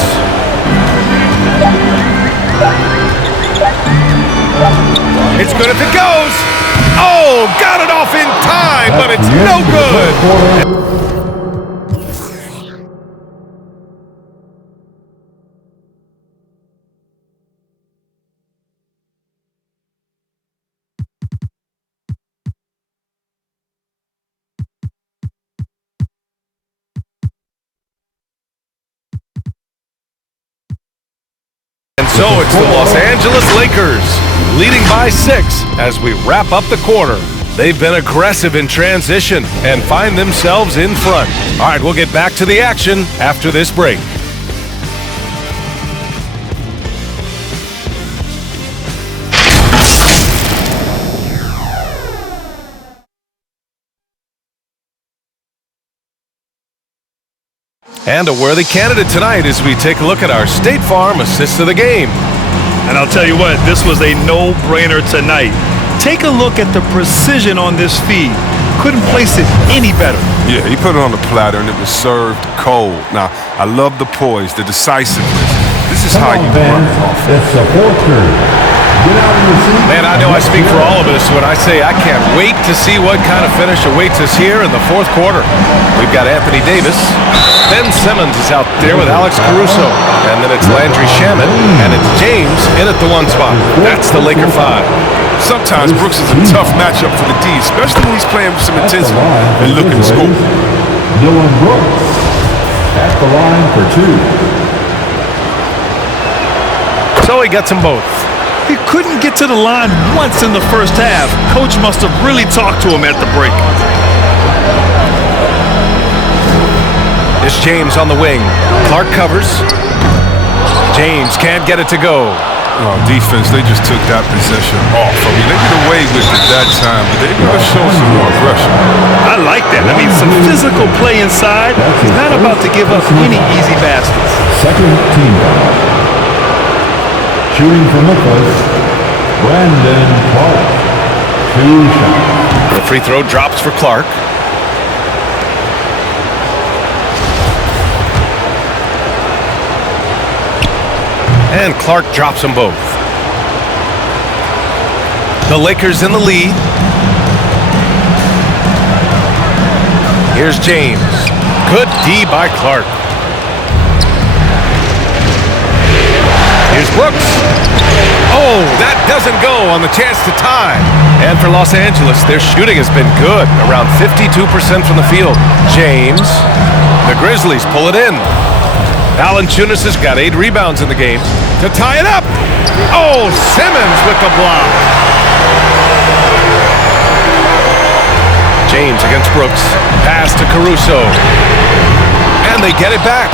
It's good if it goes. Oh, got it off in time, but it's no good. And so it's the Los Angeles Lakers leading by 6 as we wrap up the quarter. They've been aggressive in transition and find themselves in front. All right, we'll get back to the action after this break. And a worthy candidate tonight as we take a look at our State Farm assist of the game. And I'll tell you what, this was a no-brainer tonight. Take a look at the precision on this feed. Couldn't place it any better. Yeah, he put it on the platter and it was served cold. Now, I love the poise, the decisiveness. This is how you run an offense. It's a quarter. Get out of your seat. Man, I know I speak for all of us when I say I can't wait to see what kind of finish awaits us here in the fourth quarter. We've got Anthony Davis. Ben Simmons is out there with Alex Caruso. And then it's Landry Shamet. And it's James in at the 1 spot. That's the Laker 5. Sometimes Brooks is a tough matchup for the D, especially when he's playing with some intensity and looking to score. Dylan Brooks at the line for 2. So he gets them both. He couldn't get to the line once in the first half. Coach must have really talked to him at the break. It's James on the wing. Clark covers. James can't get it to go. Oh, defense, they just took that possession off. I mean, they get away with it that time, but they're going to show some more aggression. I like that. I mean, some physical play inside. He's not about to give up any easy baskets. Second team. Shooting from Memphis, Brandon Clark. 2 shots. The free throw drops for Clark. And Clark drops them both. The Lakers in the lead. Here's James. Good D by Clark. Here's Brooks. Oh, that doesn't go on the chance to tie. And for Los Angeles, their shooting has been good, around 52% from the field. James. The Grizzlies pull it in. Valanciunas has got 8 rebounds in the game to tie it up. Oh, Simmons with the block. James against Brooks. Pass to Caruso. And they get it back.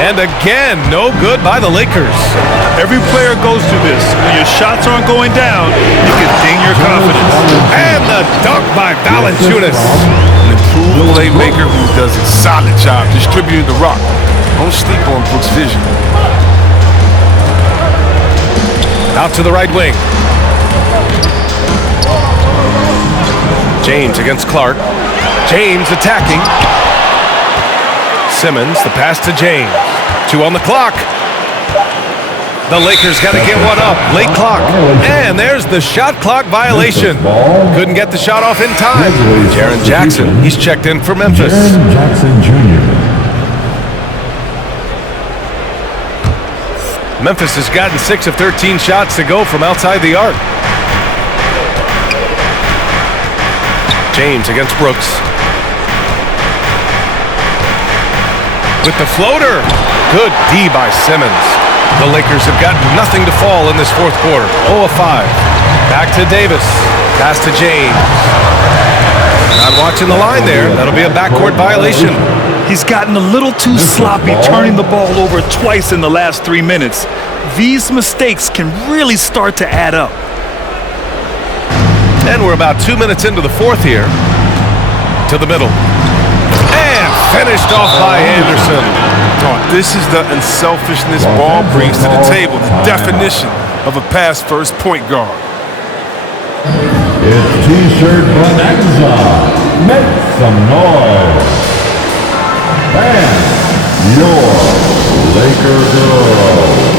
And again, no good by the Lakers. Every player goes through this. When your shots aren't going down, you can ding your confidence. And the dunk by Valanciunas. An improved playmaker who does a solid job distributing the rock. Don't sleep on Brooks' vision. Out to the right wing. James against Clark. James attacking. Simmons, the pass to James. 2 on the clock. The Lakers got to get one up. Late clock. And there's the shot clock violation. Couldn't get the shot off in time. Jaren Jackson, he's checked in for Memphis. Jaren Jackson Jr. Memphis has gotten 6 of 13 shots to go from outside the arc. James against Brooks. With the floater. Good D by Simmons. The Lakers have got nothing to fall in this fourth quarter. 0 of 5. Back to Davis. Pass to James. Not watching the line there. That'll be a backcourt violation. He's gotten a little too sloppy turning the ball over twice in the last 3 minutes. These mistakes can really start to add up. And we're about 2 minutes into the fourth here. To the middle. And finished off by Anderson. This is the unselfishness ball brings to the table, the definition of a pass-first point guard. It's T-shirt bonanza. Make some noise. And your Laker girls.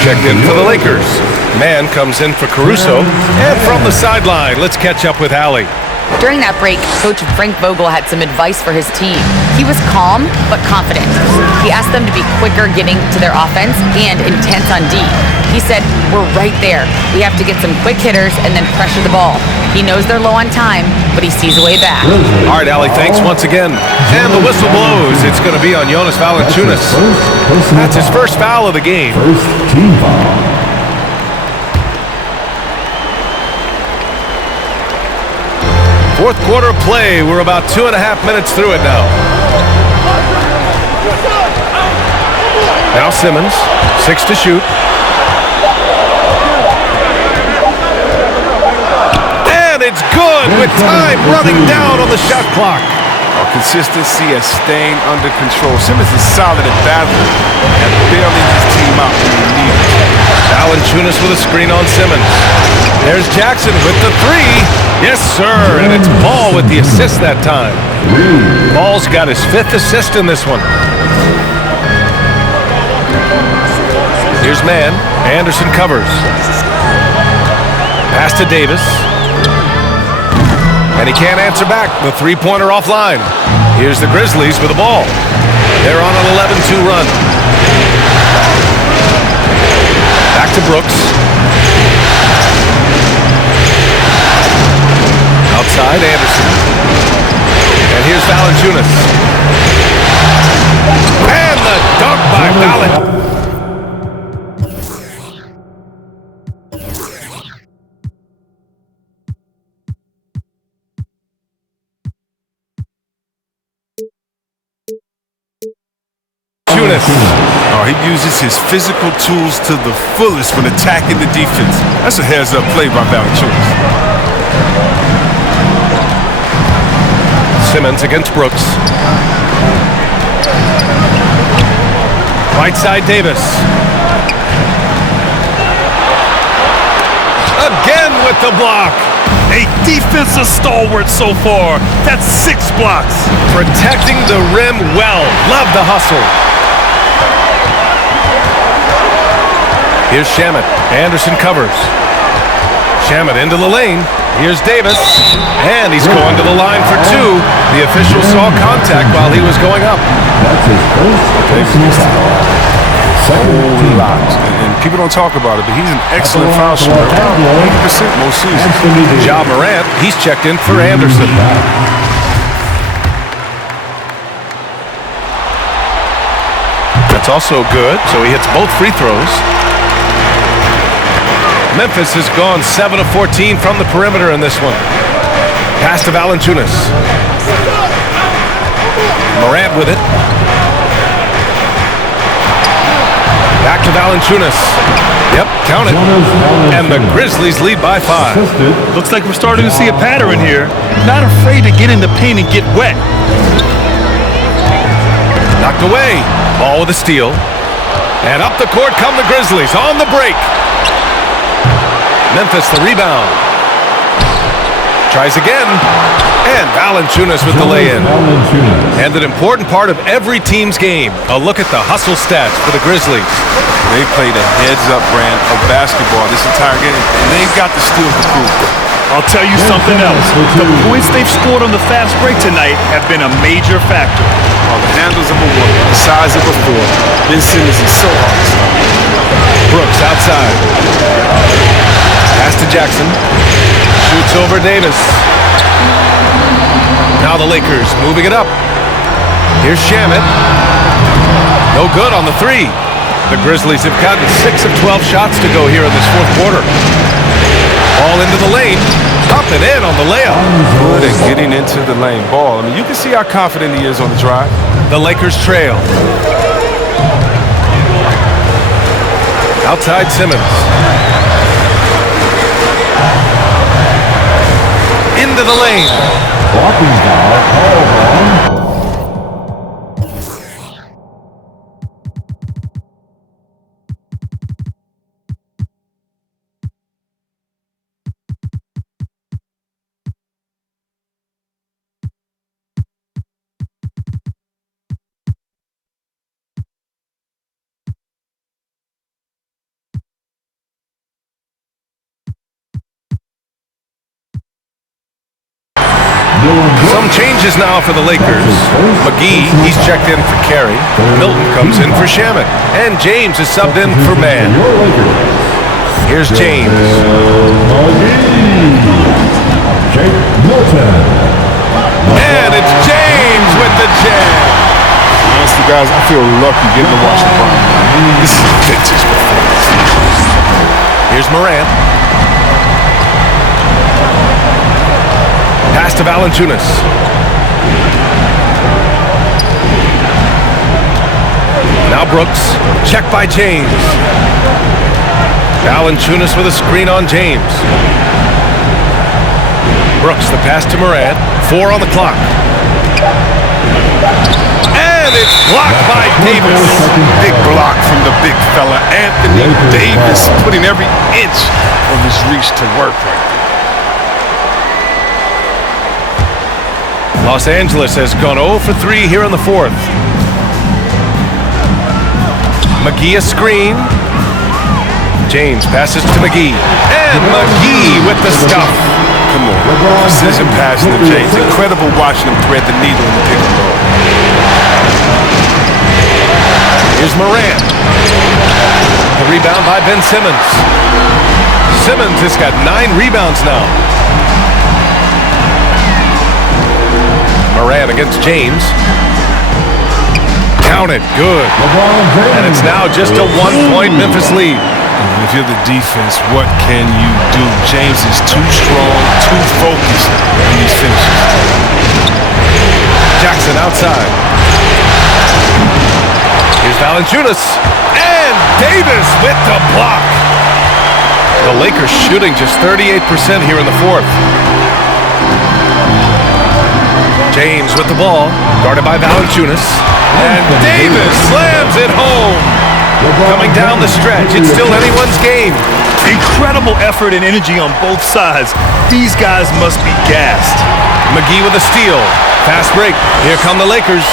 Checked in for the Lakers. Man comes in for Caruso. And from the sideline, let's catch up with Allie. During that break, Coach Frank Vogel had some advice for his team. He was calm but confident. He asked them to be quicker getting to their offense and intense on D. He said, "We're right there. We have to get some quick hitters and then pressure the ball." He knows they're low on time, but he sees a way back. All right, Allie, thanks once again. And the whistle blows. It's going to be on Jonas Valanciunas. That's his first foul of the game. First team foul. Fourth quarter play. We're about 2.5 minutes through it now. Now Simmons, 6 to shoot. And it's good with time running down on the shot clock. Consistency as staying under control. Simmons is solid at battling and bailing his team out when he needs it. Valanciunas with a screen on Simmons. There's Jackson with the 3. Yes, sir. And it's Ball with the assist that time. Ball's got his 5th assist in this one. Here's man. Anderson covers. Pass to Davis. And he can't answer back. The three-pointer offline. Here's the Grizzlies with the ball. They're on an 11-2 run. Back to Brooks. Outside, Anderson. And here's Valanciunas. And the dunk by Valanciunas. Davis. Oh, he uses his physical tools to the fullest when attacking the defense. That's a heads-up play by Valanciunas. Simmons against Brooks. Right side Davis. Again with the block. A defensive stalwart so far. That's 6 blocks. Protecting the rim well. Love the hustle. Here's Shamet. Anderson covers. Shamet into the lane. Here's Davis. And he's going to the line for 2. The official saw contact while he was going up. That's his first foul. Whole lot. And people don't talk about it, but he's an excellent foul shooter. 100% most seasons. Ja Morant, he's checked in for Anderson. That's also good, so he hits both free throws. Memphis has gone 7 of 14 from the perimeter in this one. Pass to Valanciunas. Morant with it. Back to Valanciunas. Yep, count it. And the Grizzlies lead by 5. Looks like we're starting to see a pattern here. Not afraid to get in the paint and get wet. Knocked away. Ball with a steal. And up the court come the Grizzlies on the break. Memphis the rebound. Tries again. And Valanciunas with the lay-in. And an important part of every team's game. A look at the hustle stats for the Grizzlies. They played a heads-up brand of basketball this entire game, and they've got the steal to prove it. I'll tell you something else. The points they've scored on the fast break tonight have been a major factor. The handles of a woman, the size of a 4. Ben Simmons is so awesome. Brooks outside. Pass to Jackson. Shoots over Davis. Now the Lakers moving it up. Here's Shamet. No good on the 3. The Grizzlies have gotten 6 of 12 shots to go here in this 4th quarter. Ball into the lane. Up and in on the layup. Good at getting into the lane. Ball. I mean, you can see how confident he is on the drive. The Lakers trail. Outside Simmons. Into the lane. Blocking foul called on. Some changes now for the Lakers. McGee, he's checked in for Carey. Milton comes in for Shamet. And James is subbed in for Mann. Here's James. And it's James with the jam. Honestly, guys, I feel lucky getting to watch LeBron. This is vintage performance. Here's Morant. Pass to Valanciunas. Now Brooks. Check by James. Valanciunas with a screen on James. Brooks, the pass to Morant. 4 on the clock. And it's blocked by Davis. Big block from the big fella, Anthony Davis, putting every inch of his reach to work right there. Los Angeles has gone 0 for 3 here in the 4th. McGee a screen. James passes to McGee. And McGee with the stuff. Come on. Precision passing to James. Incredible watching him thread the needle in the pick and roll. Here's Morant. The rebound by Ben Simmons. Simmons has got 9 rebounds now. Morant against James. Counted. Good. And it's now just a 1-point Memphis lead. If you're the defense, what can you do? James is too strong, too focused on these finishes. Jackson outside. Here's Valanciunas. And Davis with the block. The Lakers shooting just 38% here in the fourth. James with the ball, guarded by Valanciunas. And Davis slams it home. Coming down the stretch, it's still anyone's game. Incredible effort and energy on both sides. These guys must be gassed. McGee with a steal. Fast break. Here come the Lakers.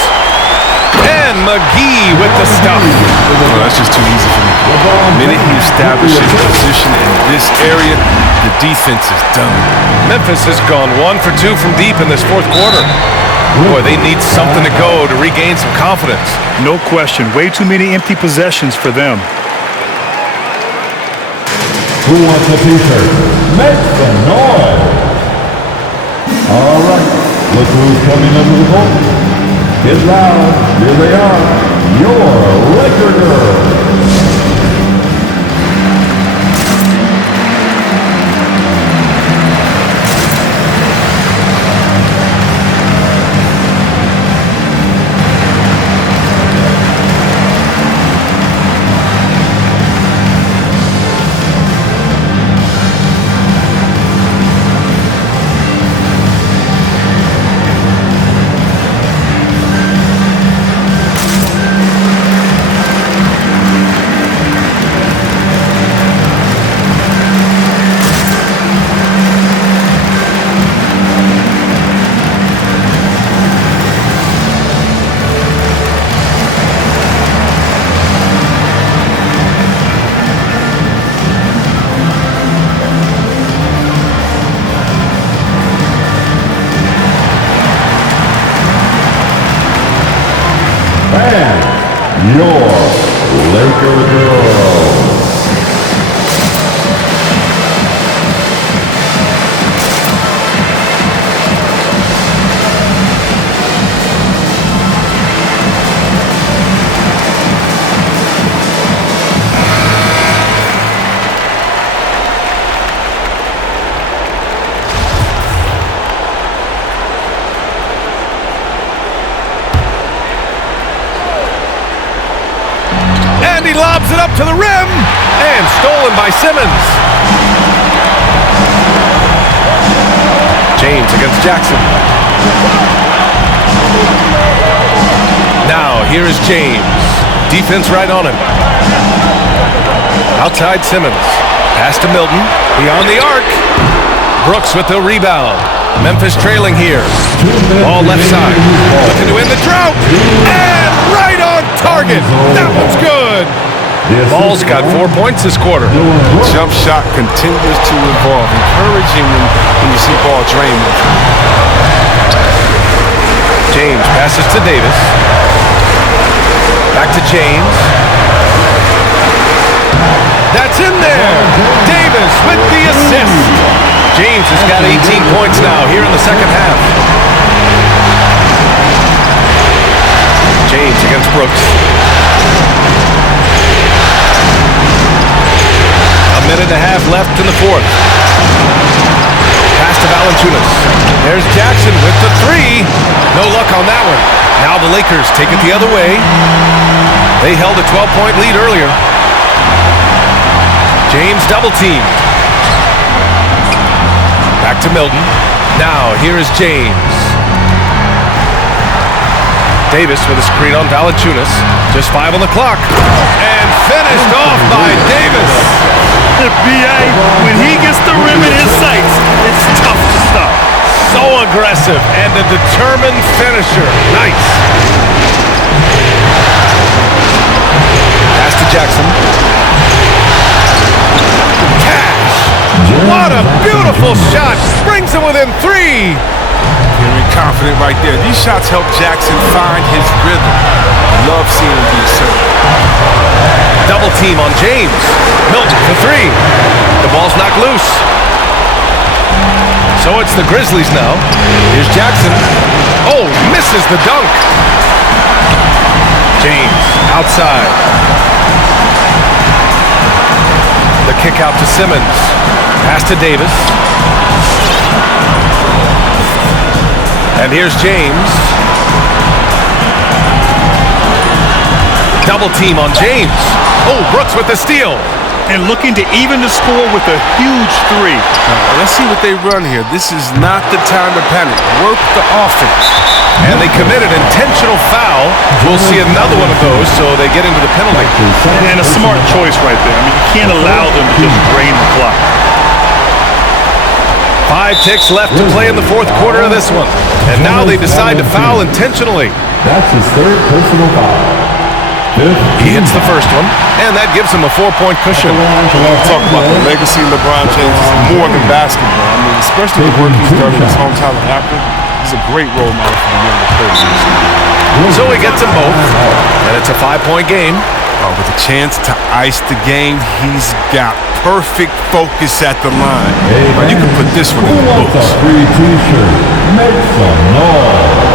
And McGee with the stuff. Oh, that's just too easy for me. The minute he establishes position in this area, the defense is done. Memphis has gone 1 for 2 from deep in this fourth quarter. Boy, they need something to go to regain some confidence. No question. Way too many empty possessions for them. Who wants a t-shirt? Make some noise. All right. Look who's coming under the court. Get loud. Here they are. Your Laker girls. And your Laker girls. He lobs it up to the rim and stolen by Simmons. James against Jackson. Now here is James. Defense right on him. Outside Simmons. Pass to Milton. Beyond the arc. Brooks with the rebound. Memphis trailing here. Ball left side. Looking to end the drought. And right on target. That one's good. Ball's got 4 points this quarter. Jump shot continues to evolve. Encouraging when you see ball drain. James passes to Davis. Back to James. That's in there. Davis with the assist. James has got 18 points now here in the second half. James against Brooks. A minute and a half left in the fourth. Pass to Valanciunas. There's Jackson with the three. No luck on that one. Now the Lakers take it the other way. They held a 12-point lead earlier. James double teamed. Back to Milton. Now here is James. Davis with a screen on Valanciunas. Just 5 on the clock. And finished off by Davis. B.A., when he gets the rim in his sights, it's tough to stop. So aggressive and a determined finisher. Nice. Pass to Jackson. Cash. What a beautiful shot. Brings him within 3. Very confident right there. These shots help Jackson find his rhythm. Love seeing him be assertive. Double team on James. Milton for 3. The ball's knocked loose. So it's the Grizzlies now. Here's Jackson. Oh, misses the dunk. James outside. The kick out to Simmons. Pass to Davis. And here's James. Double team on James. Oh, Brooks with the steal. And looking to even the score with a huge three. Let's see what they run here. This is not the time to panic. Work the offense. And they committed intentional foul. We'll see another one of those, so they get into the penalty. And a smart choice right there. I mean, you can't allow them to just drain the clock. 5 ticks left to play in the fourth quarter of this one. And now they decide to foul intentionally. That's his third personal foul. He hits the first one, and that gives him a 4-point cushion. Talk about the legacy of LeBron James is more than basketball. I mean, especially the work he's done in his hometown of Akron. He's a great role model for the younger players. So he gets them both, and it's a 5-point game. With a chance to ice the game, he's got perfect focus at the line. Now, you can put this one in the books. A free T-shirt. Make some noise.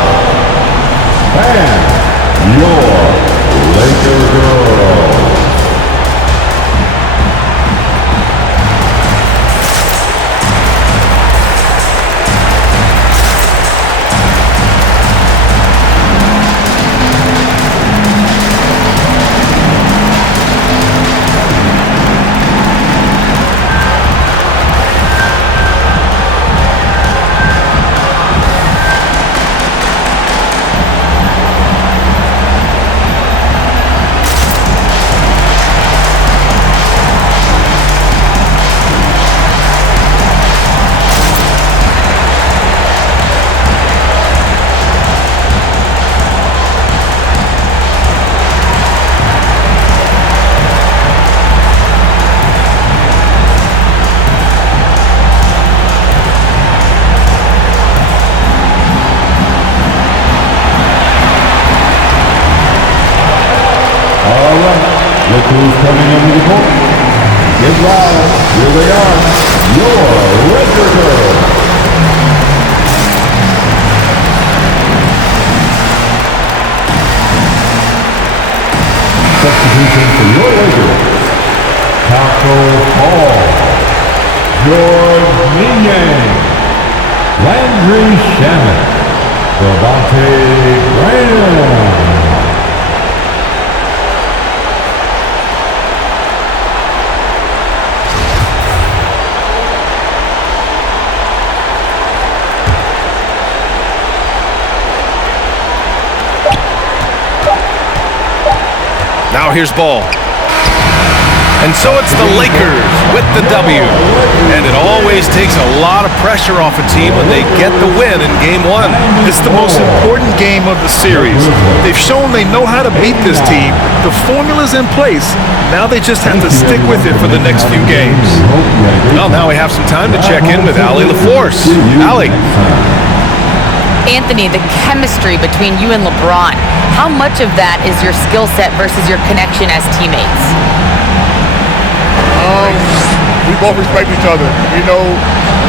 And your Laker girl. Look who's coming under the court. Get loud. Here they are. Your Laker girl. Substitution for your Lakers. Taco Hall. George Minier. Landry Shamet. Devontae Graham. Now here's Ball. And so it's the Lakers with the W. And it always takes a lot of pressure off a team when they get the win in Game 1. It's the most important game of the series. They've shown they know how to beat this team. The formula's in place. Now they just have to stick with it for the next few games. Well, now we have some time to check in with Allie LaForce. Allie. Anthony, the chemistry between you and LeBron, how much of that is your skill set versus your connection as teammates? We both respect each other. We know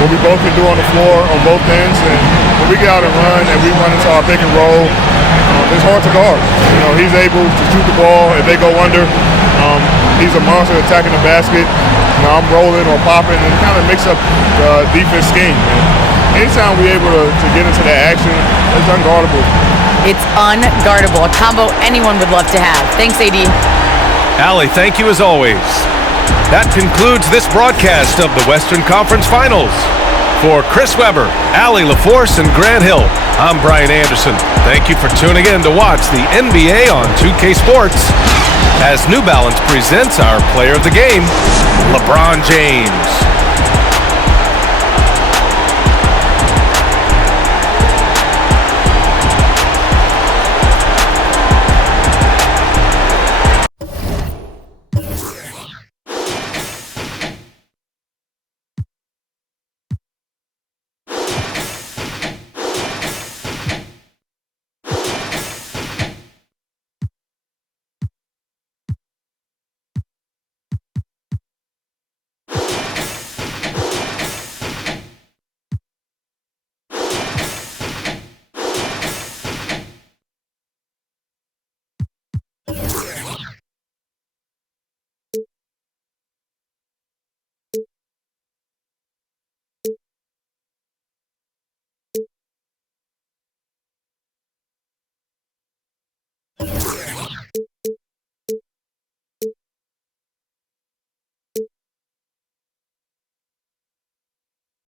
what we both can do on the floor on both ends, and when we get out and run and we run into our pick and roll, it's hard to guard. You know, he's able to shoot the ball if they go under. He's a monster attacking the basket. You know, I'm rolling or popping and kind of mix up the defense scheme. And anytime we're able to get into that action, it's unguardable. It's unguardable, a combo anyone would love to have. Thanks, AD. Allie, thank you as always. That concludes this broadcast of the Western Conference Finals. For Chris Webber, Allie LaForce, and Grant Hill, I'm Brian Anderson. Thank you for tuning in to watch the NBA on 2K Sports as New Balance presents our player of the game, LeBron James.